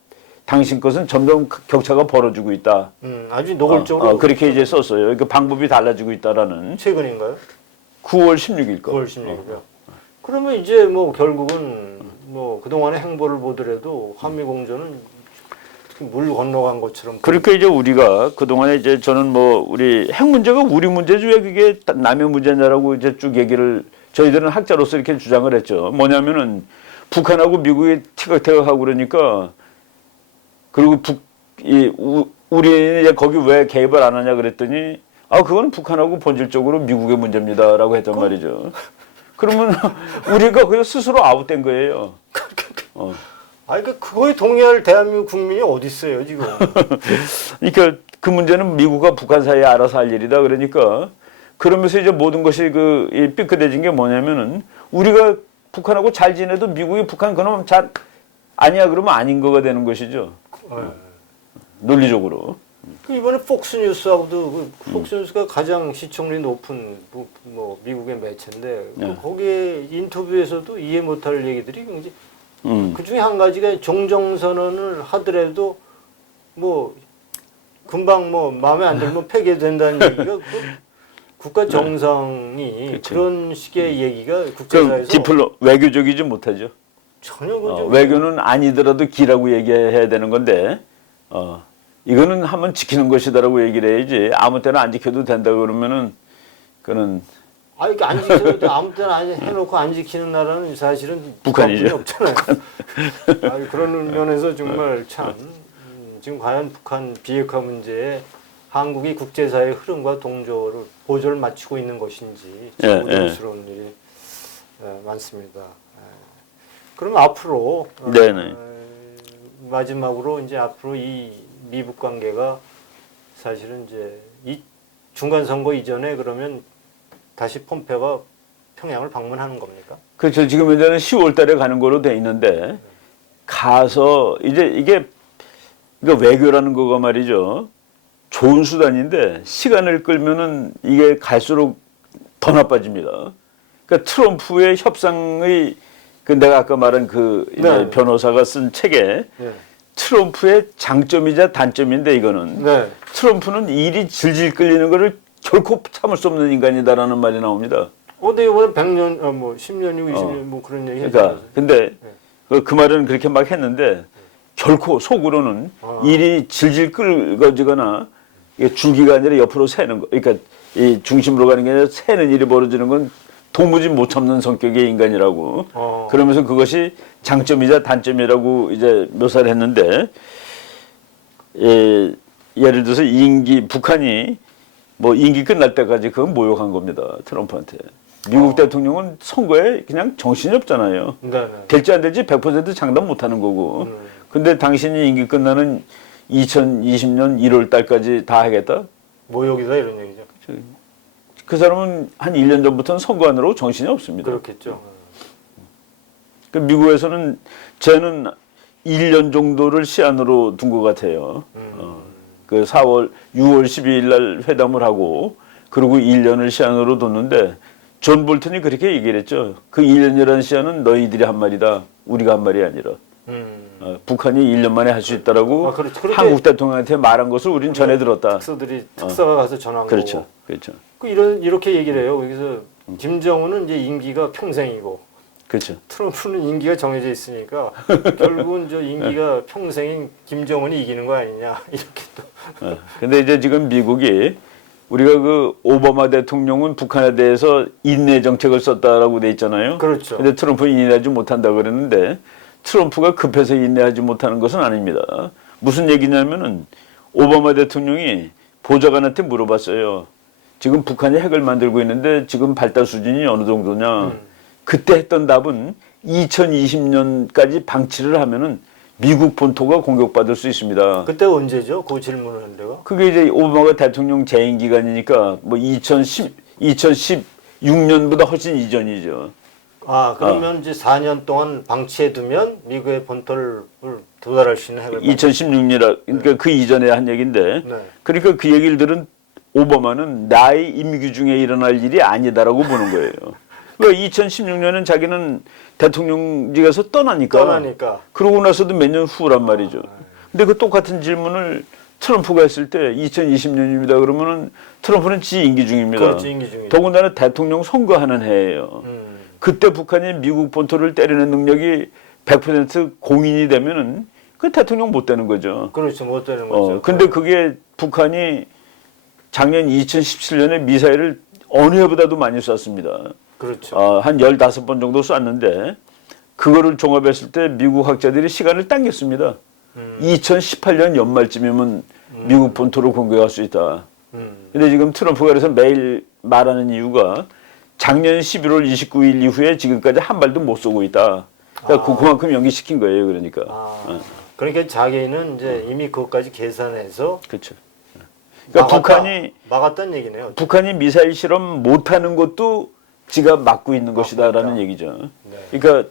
당신 것은 점점 격차가 벌어지고 있다. 아주 노골적으로. 그렇게 이제 썼어요. 그 방법이 달라지고 있다라는. 최근인가요? 9월 16일 거. 9월 16일이요. 그러면 이제 뭐 결국은 뭐 그동안의 행보를 보더라도 한미 공조는 물 건너간 것처럼. 그러니까 이제 우리가 그동안에 이제 저는 뭐 우리 핵 문제가 우리 문제지 왜 그게 남의 문제냐라고 이제 쭉 얘기를 저희들은 학자로서 이렇게 주장을 했죠. 뭐냐면은 북한하고 미국이 티격태격하고 그러니까 그리고 우리 이제 거기 왜 개입을 안 하냐 그랬더니 그건 북한하고 본질적으로 미국의 문제입니다라고 했단 말이죠. 그러면 우리가 그냥 스스로 아웃된 거예요. 아니 그거에 동의할 대한민국 국민이 어디 있어요 지금? 그러니까 그 문제는 미국과 북한 사이에 알아서 할 일이다. 그러니까 그러면서 이제 모든 것이 이 삐끗해진 게 뭐냐면은 우리가 북한하고 잘 지내도 미국이 북한 그놈 잘 아니야 그러면 아닌 거가 되는 것이죠. 논리적으로. 이번에 폭스뉴스하고도 폭스뉴스가 가장 시청률이 높은 뭐 미국의 매체인데 거기에 인터뷰에서도 이해 못할 얘기들이 굉장히 그 중에 한 가지가 종정선언을 하더라도 뭐 금방 뭐 마음에 안 들면 폐기된다는 얘기가 국가 정상이 그치. 그런 식의 얘기가 국제사회에서 외교적이지 못하죠. 전혀 외교는 아니더라도 기라고 얘기해야 되는 건데 이거는 한번 지키는 것이다라고 얘기를 해야지 아무 때나 안 지켜도 된다 그러면은 그는 이게 안 지켜도 아무 때나 해놓고 안 지키는 나라는 사실은 북한이죠. 없잖아요. 그런 면에서 정말 참 지금 과연 북한 비핵화 문제에 한국이 국제사회의 흐름과 동조를 보조를 맞추고 있는 것인지 참 우려스러운 일이 많습니다. 그럼 앞으로 마지막으로 이제 앞으로 이 미북 관계가 사실은 이제 이 중간 선거 이전에 그러면 다시 폼페오가 평양을 방문하는 겁니까? 그렇죠. 지금 현재는 10월 달에 가는 걸로 돼 있는데 가서 이제 이게 외교라는 거가 말이죠. 좋은 수단인데 시간을 끌면은 이게 갈수록 더 나빠집니다. 그러니까 트럼프의 협상의 내가 아까 말한 이제 변호사가 쓴 책에 트럼프의 장점이자 단점인데 이거는 트럼프는 일이 질질 끌리는 거를 결코 참을 수 없는 인간이다라는 말이 나옵니다. 근데 이번에 100년, 뭐 10년이고 20년 뭐 그런 얘기 그러니까 근데 그 말은 그렇게 막 했는데 결코 속으로는 일이 질질 끌어지거나 줄기가 아니라 옆으로 새는 거, 그러니까 이 중심으로 가는 게 아니라 새는 일이 벌어지는 건 도무지 못 참는 성격의 인간이라고. 그러면서 그것이 장점이자 단점이라고 이제 묘사를 했는데, 예를 들어서 북한이 뭐 임기 끝날 때까지 그건 모욕한 겁니다. 트럼프한테. 미국 대통령은 선거에 그냥 정신이 없잖아요. 될지 안 될지 100% 장담 못 하는 거고. 근데 당신이 임기 끝나는 2020년 1월 달까지 다 하겠다? 모욕이다 이런 얘기죠. 그 사람은 한 1년 전부터는 선거하느라고 정신이 없습니다. 그렇겠죠. 그 미국에서는 쟤는 1년 정도를 시한으로 둔 것 같아요. 그 6월 12일 날 회담을 하고 그리고 1년을 시한으로 뒀는데 존 볼턴이 그렇게 얘기를 했죠. 그 1년이라는 시한은 너희들이 한 말이다. 우리가 한 말이 아니라. 북한이 1년 만에 할 수 있다라고 한국 대통령한테 말한 것을 우린 전해 들었다. 특사가 가서 전한 그렇죠. 거고. 그렇죠. 이렇게 얘기를 해요. 여기서 김정은은 이제 임기가 평생이고, 그렇죠. 트럼프는 임기가 정해져 있으니까 결국은 저 임기가 평생인 김정은이 이기는 거 아니냐 이렇게 또. 근데 이제 지금 미국이 우리가 그 오바마 대통령은 북한에 대해서 인내 정책을 썼다라고 돼 있잖아요. 그렇죠. 근데 트럼프는 인내하지 못한다 그랬는데 트럼프가 급해서 인내하지 못하는 것은 아닙니다. 무슨 얘기냐면은 오바마 대통령이 보좌관한테 물어봤어요. 지금 북한이 핵을 만들고 있는데 지금 발달 수준이 어느 정도냐. 그때 했던 답은 2020년까지 방치를 하면은 미국 본토가 공격받을 수 있습니다. 그때 언제죠? 그 질문을 한 데가? 그게 이제 오바마가 대통령 재임 기간이니까 뭐 2016년보다 훨씬 이전이죠. 그러면 이제 4년 동안 방치해 두면 미국의 본토를 도달할 수 있는 핵을 2016년 그러니까 그 이전에 한 얘기인데 그러니까 그 얘기를 들은 오바마는 나의 임기 중에 일어날 일이 아니다라고 보는 거예요. 그러니까 2016년은 자기는 대통령직에서 떠나니까. 그러고 나서도 몇 년 후란 말이죠. 근데 그 똑같은 질문을 트럼프가 했을 때 2020년입니다. 그러면은 트럼프는 지 임기 중입니다. 그렇지, 임기 중이죠. 더군다나 대통령 선거하는 해예요. 그때 북한이 미국 본토를 때리는 능력이 100% 공인이 되면은 그 대통령 못 되는 거죠. 그렇죠. 못 되는 거죠. 근데 그게 북한이 작년 2017년에 미사일을 어느 해보다도 많이 쐈습니다. 그렇죠. 한 15번 정도 쐈는데 그거를 종합했을 때 미국 학자들이 시간을 당겼습니다. 2018년 연말쯤이면 미국 본토로 공격할 수 있다. 근데 지금 트럼프가 그래서 매일 말하는 이유가 작년 11월 29일 이후에 지금까지 한 발도 못 쏘고 있다. 그러니까 그만큼 연기시킨 거예요. 그러니까. 그러니까 자기는 이제 이미 그것까지 계산해서 그렇죠. 그러니까 막았다는 얘기네요. 북한이 미사일 실험 못하는 것도 지가 막고 있는 것이다라는 얘기죠. 네. 그러니까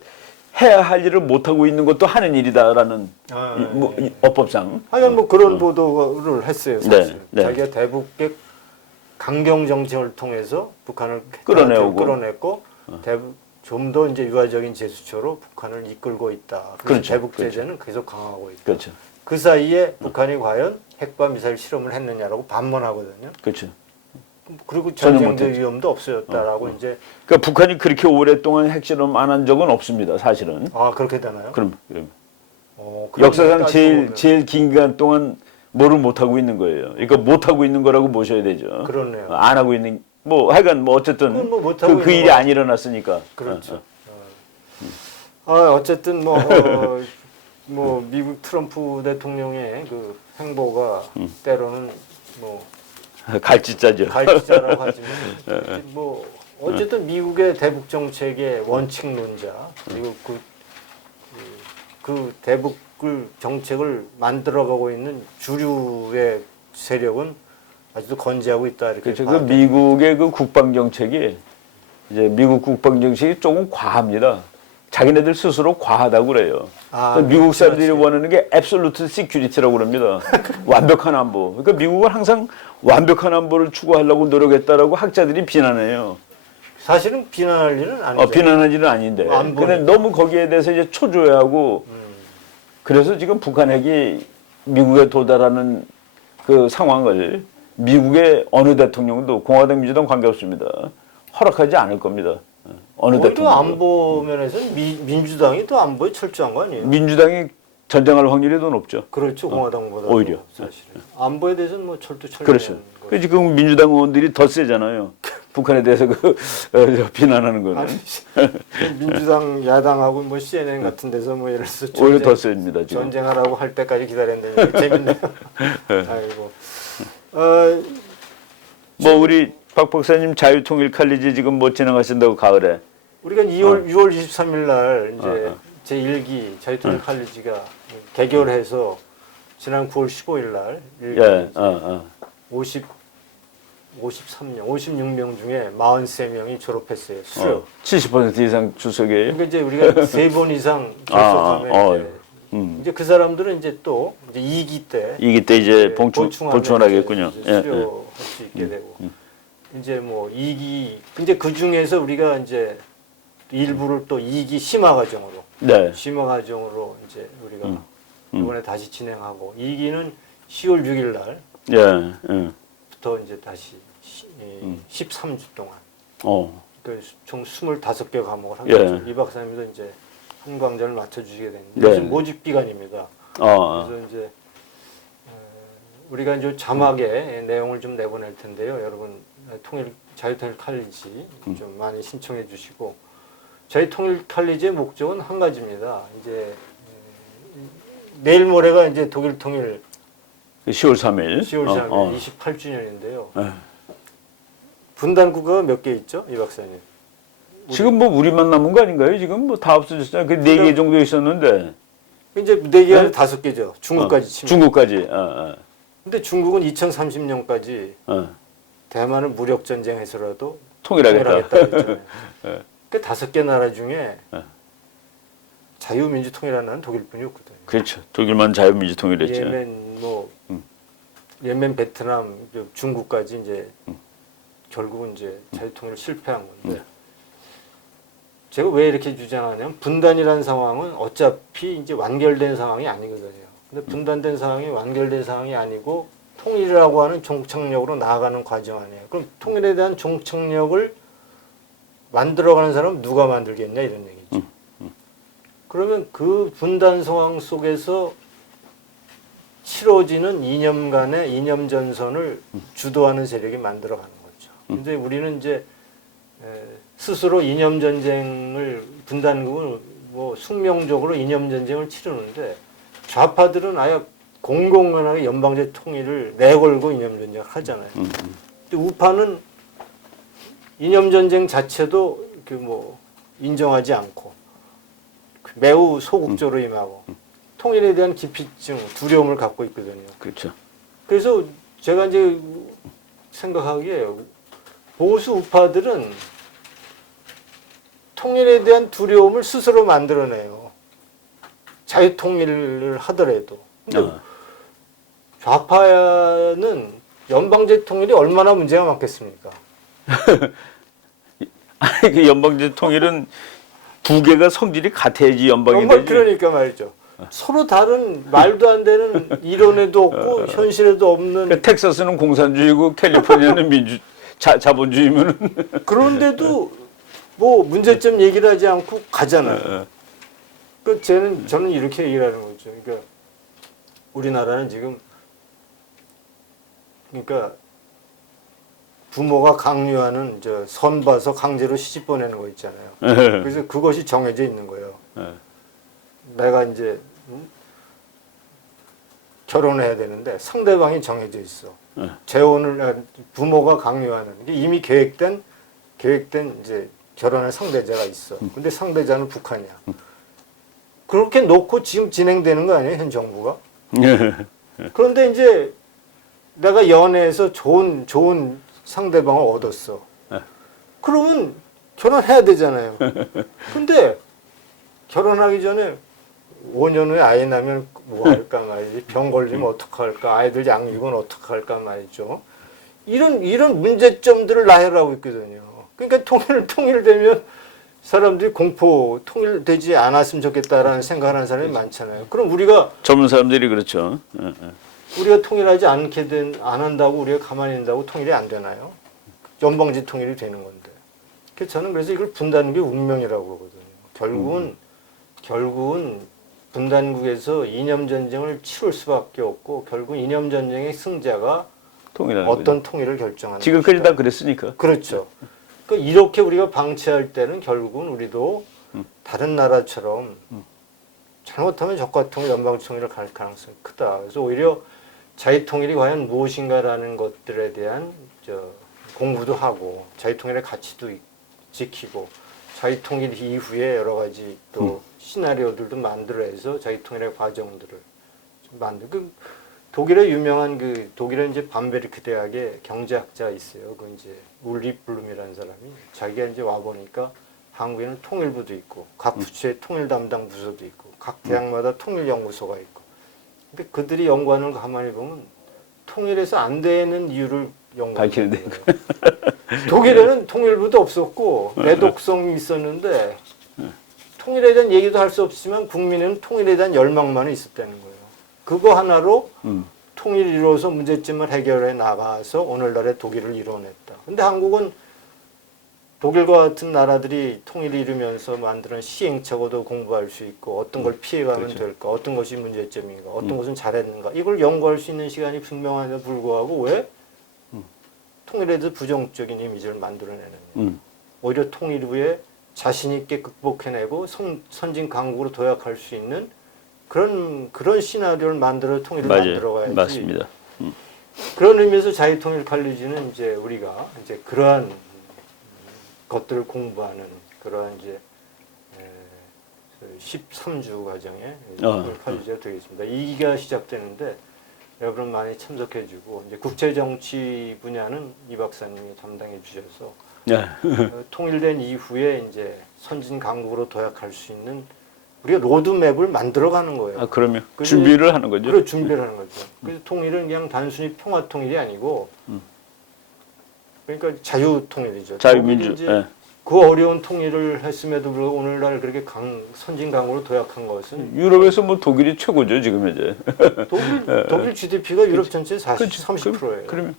해야 할 일을 못하고 있는 것도 하는 일이다라는 어법상. 하여간 뭐 그런 보도를 했어요. 사실. 네. 자기가 대북의 강경 정책을 통해서 북한을 끌어냈고 좀 더 이제 유화적인 제스처로 북한을 이끌고 있다. 그래서 그렇죠. 대북 제재는 계속 강화하고 있다. 그렇죠. 그 사이에 북한이 과연 핵과 미사일 실험을 했느냐라고 반문하거든요. 그렇죠. 그리고 전쟁적 위험도 없어졌다라고 이제. 그러니까 북한이 그렇게 오랫동안 핵실험 안 한 적은 없습니다. 사실은. 그렇게 되나요? 그럼. 그럼 역사상 제일 긴 기간 동안 뭐를 못 하고 있는 거예요. 그러니까 못 하고 있는 거라고 보셔야 되죠. 그렇네요. 안 하고 있는 하여간 어쨌든 그 일이 안 일어났으니까. 그렇죠. 어쨌든 뭐 미국 트럼프 대통령의 그 행보가 때로는 뭐 갈짓자죠. 갈짓자라고 하지만 뭐 어쨌든 미국의 대북 정책의 원칙론자 그리고 그 대북을 정책을 만들어가고 있는 주류의 세력은 아직도 건재하고 있다 이렇게. 그렇죠. 그 미국의 그 국방 정책이 이제 미국 국방 정책이 조금 과합니다. 자기네들 스스로 과하다고 그래요. 미국 사람들이 원하는 게 absolute security라고 그럽니다. 완벽한 안보. 그러니까 미국은 항상 완벽한 안보를 추구하려고 노력했다라고 학자들이 비난해요. 사실은 비난할 일은 아니죠. 비난할 일은 아닌데. 근데 너무 거기에 대해서 이제 초조해하고 그래서 지금 북한 핵이 미국에 도달하는 그 상황을 미국의 어느 대통령도 공화당 민주당 관계없습니다. 허락하지 않을 겁니다. 어느 대통령. 안보 면에서는 민주당이 또 안보에 철저한 거 아니에요? 민주당이 전쟁할 확률이 더 높죠. 그렇죠. 공화당보다 오히려. 사실은. 안보에 대해서는 뭐 철저한 그렇죠. 그 지금 민주당 의원들이 더 세잖아요. 북한에 대해서 비난하는 거는. 민주당 야당하고 뭐 CNN 같은 데서 뭐 예를 들어서 오히려 더 셉니다. 지금. 전쟁하라고 할 때까지 기다렸는데 재밌네요. 아이고. 뭐 우리 박 박사님 자유통일 칼리지 지금 뭐 진행하신다고 가을에. 우리가 6월 23일 날 이제 제1기 자유통일 칼리지가 개결해서 지난 9월 15일 날 56명 중에 43명이 졸업했어요. 수료. 70% 이상 출석이에요. 그러니까 이제 우리가 3번 이상 졸업하면 이제 그 사람들은 이제 또 이제 2기 때 이제 보충하겠군요. 수료할 수 있게 되고 이제 뭐 2기 근데 그 중에서 우리가 이제 일부를 또 2기 심화 과정으로 심화 과정으로 이제 우리가 이번에 다시 진행하고 2기는 10월 6일 날부터 이제 다시 13주 동안 총 25개 과목을 한 거죠. 이 박사님도 이제 한 강좌를 맡아주시게 됐는데 이것은 모집 기간입니다. 그래서 이제 우리가 이제 자막에 내용을 좀 내보낼 텐데요. 여러분 자유통일 칼리지 좀 많이 신청해 주시고 저희 통일 칼리지의 목적은 한 가지입니다. 이제 내일 모레가 이제 독일 통일 10월 3일 28주년인데요. 분단 국가가 몇 개 있죠, 이 박사님? 지금 뭐 우리만 남은 거 아닌가요? 지금 뭐 다 없어졌잖아요. 그 4개 정도 있었는데. 이제 4개가 5개죠. 중국까지 치면. 중국까지. 근데 중국은 2030년까지 대만을 무력 전쟁해서라도 통일하겠다 그랬잖아요. 그 5개 나라 중에 자유민주 통일하는 나라는 독일뿐이 없거든요. 그렇죠. 독일만 자유민주 통일했죠. 예멘, 베트남, 중국까지 이제 결국은 이제 자유통일을 실패한 건데. 제가 왜 이렇게 주장하냐면 분단이라는 상황은 어차피 이제 완결된 상황이 아니거든요. 근데 분단된 상황이 완결된 상황이 아니고 통일이라고 하는 종착역으로 나아가는 과정 아니에요. 그럼 통일에 대한 종착역을 만들어가는 사람은 누가 만들겠냐 이런 얘기죠. 그러면 그 분단 상황 속에서 치러지는 이념간의 이념 전선을 주도하는 세력이 만들어가는 거죠. 근데 우리는 이제 스스로 이념 전쟁을 분단국은 뭐 숙명적으로 이념 전쟁을 치르는데 좌파들은 아예 공공연하게 연방제 통일을 내걸고 이념 전쟁을 하잖아요. 근데 우파는 이념 전쟁 자체도 그 뭐 인정하지 않고 매우 소극적으로 임하고 통일에 대한 기피증, 두려움을 갖고 있거든요. 그렇죠. 그래서 제가 이제 생각하기에 보수 우파들은 통일에 대한 두려움을 스스로 만들어내요. 자유 통일을 하더라도. 근데 좌파는 연방제 통일이 얼마나 문제가 많겠습니까? 아니 그 연방제 통일은 두 개가 성질이 같아야지 연방이 되지. 그러니까 말이죠. 서로 다른 말도 안 되는 이론에도 없고 현실에도 없는. 그 텍사스는 공산주의고 캘리포니아는 자본주의면은. 그런데도 뭐 문제점 얘기를 하지 않고 가잖아요. 저는 이렇게 얘기를 하는 거죠. 그러니까 우리나라는 지금 그러니까 부모가 강요하는 선 봐서 강제로 시집 보내는 거 있잖아요. 그래서 그것이 정해져 있는 거예요. 내가 이제 결혼해야 되는데 상대방이 정해져 있어. 재혼을 부모가 강요하는 게 이미 계획된 이제 결혼할 상대자가 있어. 근데 상대자는 북한이야. 그렇게 놓고 지금 진행되는 거 아니에요, 현 정부가? 그런데 이제 내가 연애해서 좋은 상대방을 얻었어. 그러면 결혼해야 되잖아요. 근데 결혼하기 전에 5년 후에 아이 나면 뭐 할까 말이지. 병 걸리면 어떡할까. 아이들 양육은 어떡할까 말이죠. 이런 문제점들을 나열하고 있거든요. 그러니까 통일되면 사람들이 통일되지 않았으면 좋겠다라는 생각하는 사람이 많잖아요. 그럼 우리가 젊은 사람들이 그렇죠. 우리가 통일하지 안 한다고 우리가 가만히 있는다고 통일이 안 되나요? 연방제 통일이 되는 건데. 그래서 이걸 분단국의 운명이라고 그러거든요. 결국은 분단국에서 이념 전쟁을 치룰 수밖에 없고 결국 이념 전쟁의 승자가 어떤 통일을 결정하는 지금까지 다 그랬으니까. 그렇죠. 그러니까 이렇게 우리가 방치할 때는 결국은 우리도 다른 나라처럼 잘못하면 적과통일, 연방통일을 갈 가능성이 크다. 그래서 오히려 자유통일이 과연 무엇인가라는 것들에 대한 공부도 하고 자유통일의 가치도 지키고 자유통일 이후에 여러 가지 또 시나리오들도 만들어서 자유통일의 과정들을 만들고 독일의 유명한 독일의 이제 밤베르크 대학의 경제학자 있어요. 그 이제 울리 블룸이라는 사람이 자기가 이제 와 보니까 한국에는 통일부도 있고 각 부처의 통일 담당 부서도 있고 각 대학마다 통일 연구소가 있고. 근데 그들이 연구하는 거 가만히 보면 통일해서 안 되는 이유를 연구하는 거예요. 독일에는 통일부도 없었고 매독성이 있었는데 통일에 대한 얘기도 할 수 없지만 국민은 통일에 대한 열망만은 있었다는 거예요. 그거 하나로 통일을 이루어서 문제점을 해결해 나가서 오늘날의 독일을 이뤄냈다. 근데 한국은 독일과 같은 나라들이 통일을 이루면서 만드는 시행착오도 공부할 수 있고 어떤 걸 피해가면 그렇죠. 될까, 어떤 것이 문제점인가, 어떤 것은 잘했는가 이걸 연구할 수 있는 시간이 분명한데도 불구하고 왜 통일에 대해서 부정적인 이미지를 만들어내느냐. 오히려 통일 후에 자신 있게 극복해내고 선진 강국으로 도약할 수 있는 그런 시나리오를 만들어 통일을 만들어가야지. 맞습니다. 그런 의미에서 자유통일 칼리지는 이제 우리가 이제 그러한 것들을 공부하는 그러한 이제 13주 과정에 통일 칼리지가 되겠습니다. 2기가 시작되는데 여러분 많이 참석해주고 이제 국제정치 분야는 이 박사님이 담당해 주셔서 통일된 이후에 이제 선진 강국으로 도약할 수 있는 우리가 로드맵을 만들어가는 거예요. 그러면 준비를 하는 거죠. 그래 준비를 하는 거죠. 그래서 통일은 그냥 단순히 평화 통일이 아니고 그러니까 자유 통일이죠. 자유민주. 그 어려운 통일을 했음에도 불구하고 오늘날 그렇게 선진 강국으로 도약한 것은 유럽에서 뭐 독일이 최고죠 지금 현재. 독일 GDP가 유럽 전체 30%예요. 그러면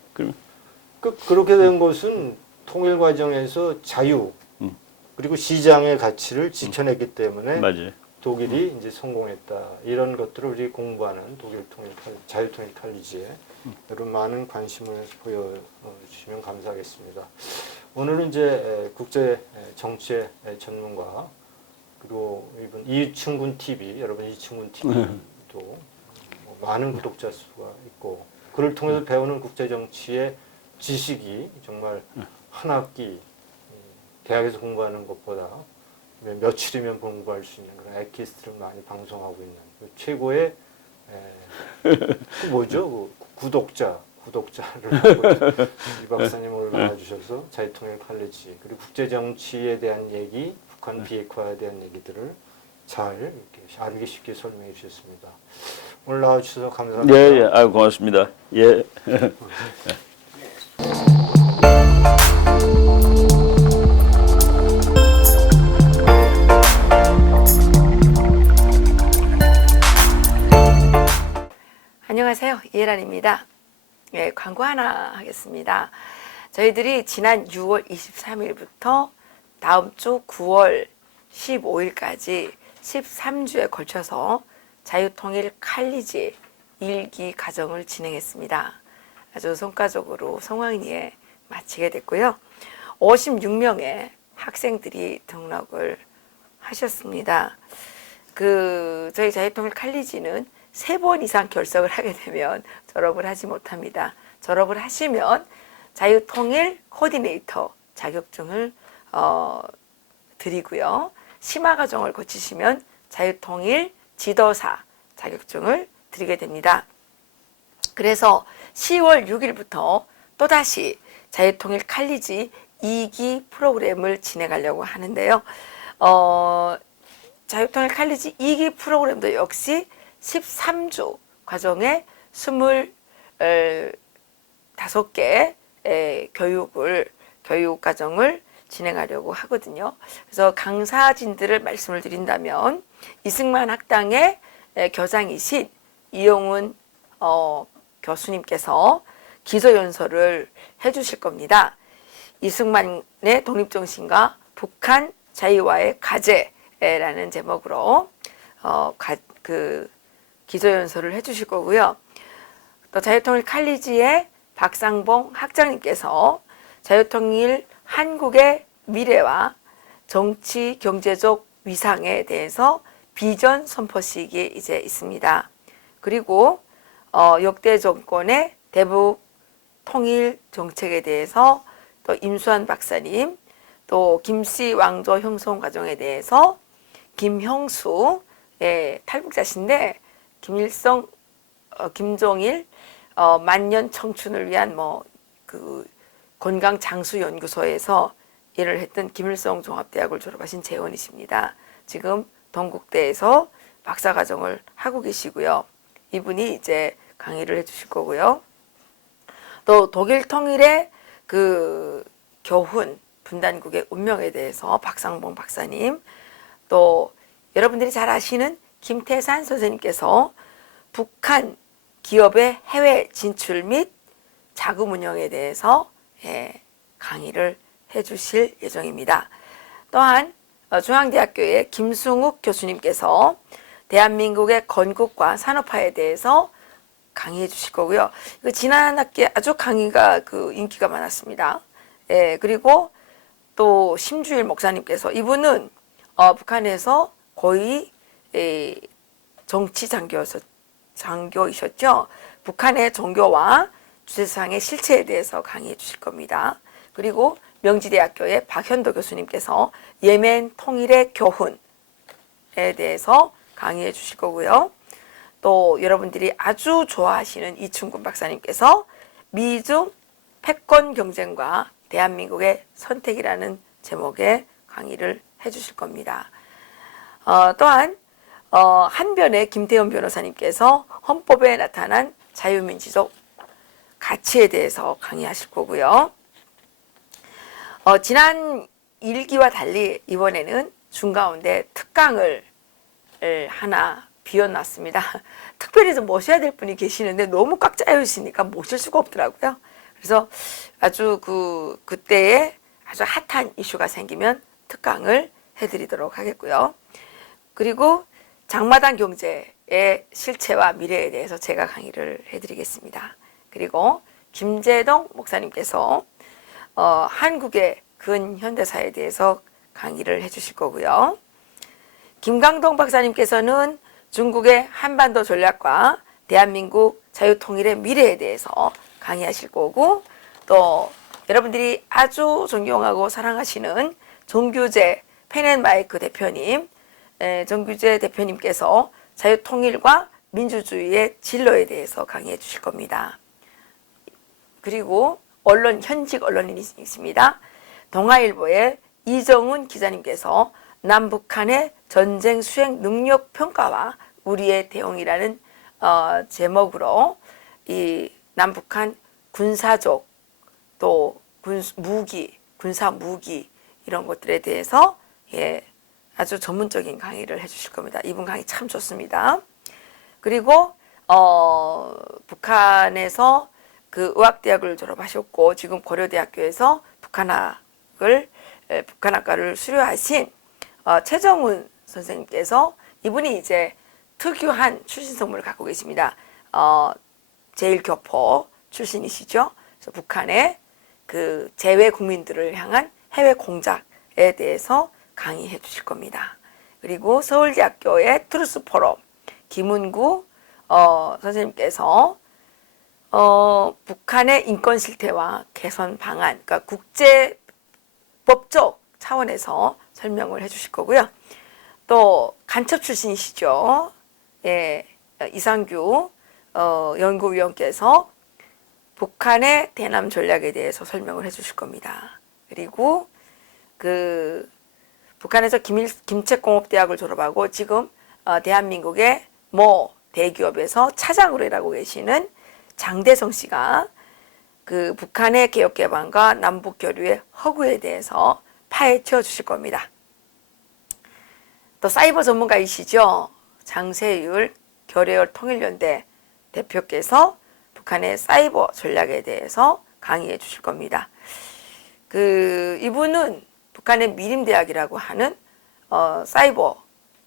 그렇게 된 것은 통일 과정에서 자유 그리고 시장의 가치를 지켜냈기 때문에 맞아요. 독일이 이제 성공했다. 이런 것들을 우리 공부하는 자유통일 칼리지에 여러분 많은 관심을 보여주시면 감사하겠습니다. 오늘은 이제 국제 정치의 전문가 그리고 이분 이충군 TV 여러분 이충군 TV도 많은 구독자 수가 있고 그를 통해서 배우는 국제 정치의 지식이 정말 한 학기 대학에서 공부하는 것보다 며칠이면 공부할 수 있는 그런 엑기스트를 많이 방송하고 있는 최고의 그 뭐죠? 그 구독자를 하고 이 박사님 오늘 나와주셔서 자유통일 칼리지 그리고 국제 정치에 대한 얘기, 북한 비핵화에 대한 얘기들을 잘 이렇게 알기 쉽게 설명해 주셨습니다. 오늘 나와주셔서 감사합니다. 예, 예, 아유 고맙습니다. 예. 안녕하세요. 이혜란입니다. 예, 광고 하나 하겠습니다. 저희들이 지난 6월 23일부터 다음 주 9월 15일까지 13주에 걸쳐서 자유통일 칼리지 1기 과정을 진행했습니다. 아주 성과적으로 성황리에 마치게 됐고요. 56명의 학생들이 등록을 하셨습니다. 저희 자유통일 칼리지는 3번 이상 결석을 하게 되면 졸업을 하지 못합니다. 졸업을 하시면 자유통일 코디네이터 자격증을 드리고요. 심화과정을 거치시면 자유통일 지도사 자격증을 드리게 됩니다. 그래서 10월 6일부터 또다시 자유통일 칼리지 2기 프로그램을 진행하려고 하는데요. 자유통일 칼리지 2기 프로그램도 역시 13주 과정에 25개 교육 과정을 진행하려고 하거든요. 그래서 강사진들을 말씀을 드린다면 이승만 학당의 교장이신 이용훈 교수님께서 기소연설을 해주실 겁니다. 이승만의 독립정신과 북한 자유와의 과제라는 제목으로 기소연설을 해주실 거고요. 또 자유통일 칼리지의 박상봉 학장님께서 자유통일 한국의 미래와 정치 경제적 위상에 대해서 비전 선포식이 이제 있습니다. 그리고 역대 정권의 대북 통일 정책에 대해서 또 임수환 박사님, 또 김씨 왕조 형성 과정에 대해서 김형수 탈북자신데 김일성, 김종일 만년 청춘을 위한 건강 장수 연구소에서 일을 했던 김일성 종합대학을 졸업하신 재원이십니다. 지금 동국대에서 박사과정을 하고 계시고요. 이분이 이제 강의를 해주실 거고요. 또 독일 통일의 교훈 분단국의 운명에 대해서 박상봉 박사님, 또 여러분들이 잘 아시는 김태산 선생님께서 북한 기업의 해외 진출 및 자금 운영에 대해서 강의를 해주실 예정입니다. 또한 중앙대학교의 김승욱 교수님께서 대한민국의 건국과 산업화에 대해서 강의해 주실 거고요. 이거 지난 학기에 아주 강의가 인기가 많았습니다. 그리고 또 심주일 목사님께서 이분은 북한에서 거의 정치 장교이셨죠. 북한의 종교와 주체상의 실체에 대해서 강의해 주실 겁니다. 그리고 명지대학교의 박현도 교수님께서 예멘 통일의 교훈에 대해서 강의해 주실 거고요. 또 여러분들이 아주 좋아하시는 이충군 박사님께서 미중 패권 경쟁과 대한민국의 선택이라는 제목의 강의를 해 주실 겁니다. 또한 한변의 김태현 변호사님께서 헌법에 나타난 자유민주적 가치에 대해서 강의하실 거고요. 지난 1기와 달리 이번에는 중가운데 특강을 하나 비워놨습니다. 특별히 좀 모셔야 될 분이 계시는데 너무 꽉 짜여있으니까 모실 수가 없더라고요. 그래서 아주 그때에 아주 핫한 이슈가 생기면 특강을 해드리도록 하겠고요. 그리고 장마당 경제의 실체와 미래에 대해서 제가 강의를 해드리겠습니다. 그리고 김재동 목사님께서 한국의 근현대사에 대해서 강의를 해주실 거고요. 김강동 박사님께서는 중국의 한반도 전략과 대한민국 자유통일의 미래에 대해서 강의하실 거고, 또 여러분들이 아주 존경하고 사랑하시는 정규재 펜앤마이크 대표님, 정규재 대표님께서 자유통일과 민주주의의 진로에 대해서 강의해 주실 겁니다. 그리고 현직 언론인이십니다. 동아일보의 이정훈 기자님께서 남북한의 전쟁 수행 능력 평가와 우리의 대응이라는 제목으로 이 남북한 군사적 또 군사 무기 이런 것들에 대해서 아주 전문적인 강의를 해주실 겁니다. 이분 강의 참 좋습니다. 그리고 북한에서 그 의학대학을 졸업하셨고 지금 고려대학교에서 북한학과를 수료하신 최정훈 선생님께서, 이분이 이제 특유한 출신 성분을 갖고 계십니다. 제1교포 출신이시죠. 그래서 북한의 그 재외 국민들을 향한 해외 공작에 대해서 강의해 주실 겁니다. 그리고 서울대학교의 트루스 포럼 김은구 선생님께서 북한의 인권 실태와 개선 방안, 그러니까 국제법적 차원에서 설명을 해주실 거고요. 또 간첩 출신이시죠. 이상규 연구위원께서 북한의 대남 전략에 대해서 설명을 해주실 겁니다. 그리고 그 북한에서 김책공업대학을 졸업하고 지금 대한민국의 대기업에서 차장으로 일하고 계시는 장대성 씨가 그 북한의 개혁 개방과 남북 교류의 허구에 대해서 파헤쳐 주실 겁니다. 또 사이버 전문가이시죠. 장세율 결의열 통일연대 대표께서 북한의 사이버 전략에 대해서 강의해 주실 겁니다. 이분은 북한의 미림대학이라고 하는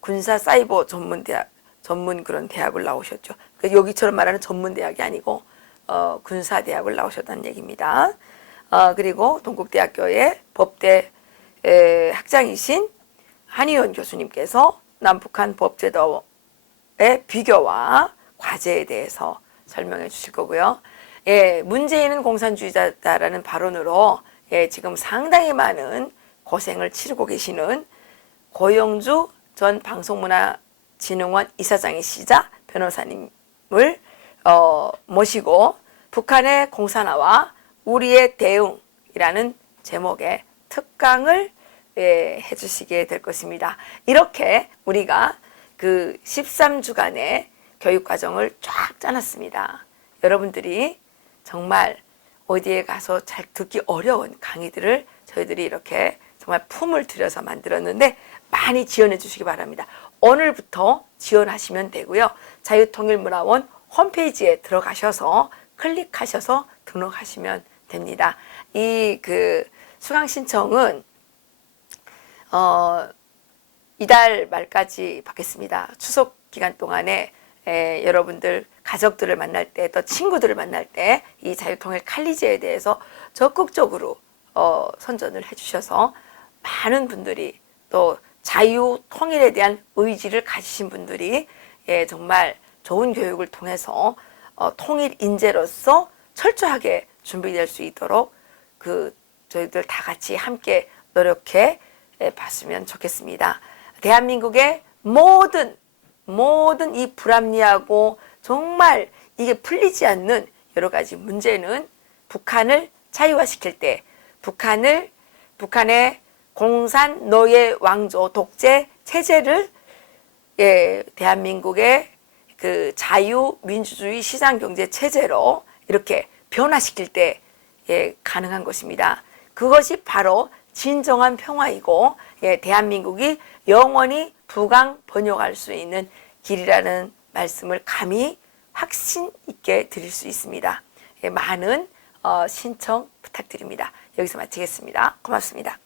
군사 사이버 전문 그런 대학을 나오셨죠. 여기처럼 말하는 전문대학이 아니고 군사대학을 나오셨다는 얘기입니다. 그리고 동국대학교의 법대 학장이신 한의원 교수님께서 남북한 법제도의 비교와 과제에 대해서 설명해 주실 거고요. 문재인은 공산주의자다라는 발언으로 지금 상당히 많은 고생을 치르고 계시는 고영주 전 방송문화진흥원 이사장이시자 변호사님을 모시고 북한의 공산화와 우리의 대응이라는 제목의 특강을 해주시게 될 것입니다. 이렇게 우리가 그 13주간의 교육과정을 쫙 짜놨습니다. 여러분들이 정말 어디에 가서 잘 듣기 어려운 강의들을 저희들이 이렇게 정말 품을 들여서 만들었는데 많이 지원해 주시기 바랍니다. 오늘부터 지원하시면 되고요. 자유통일문화원 홈페이지에 들어가셔서 클릭하셔서 등록하시면 됩니다. 이 수강 신청은 이달 말까지 받겠습니다. 추석 기간 동안에 여러분들 가족들을 만날 때 또 친구들을 만날 때 이 자유통일 칼리지에 대해서 적극적으로 선전을 해주셔서 많은 분들이 또 자유통일에 대한 의지를 가지신 분들이 정말 좋은 교육을 통해서 통일 인재로서 철저하게 준비될 수 있도록 저희들 다 같이 함께 노력해 봤으면 좋겠습니다. 대한민국의 모든 이 불합리하고 정말 이게 풀리지 않는 여러 가지 문제는 북한을 자유화시킬 때 북한의 공산 노예 왕조 독재 체제를 대한민국의 그 자유민주주의 시장경제 체제로 이렇게 변화시킬 때 가능한 것입니다. 그것이 바로 진정한 평화이고 대한민국이 영원히 부강 번영할 수 있는 길이라는 말씀을 감히 확신 있게 드릴 수 있습니다. 많은 신청 부탁드립니다. 여기서 마치겠습니다. 고맙습니다.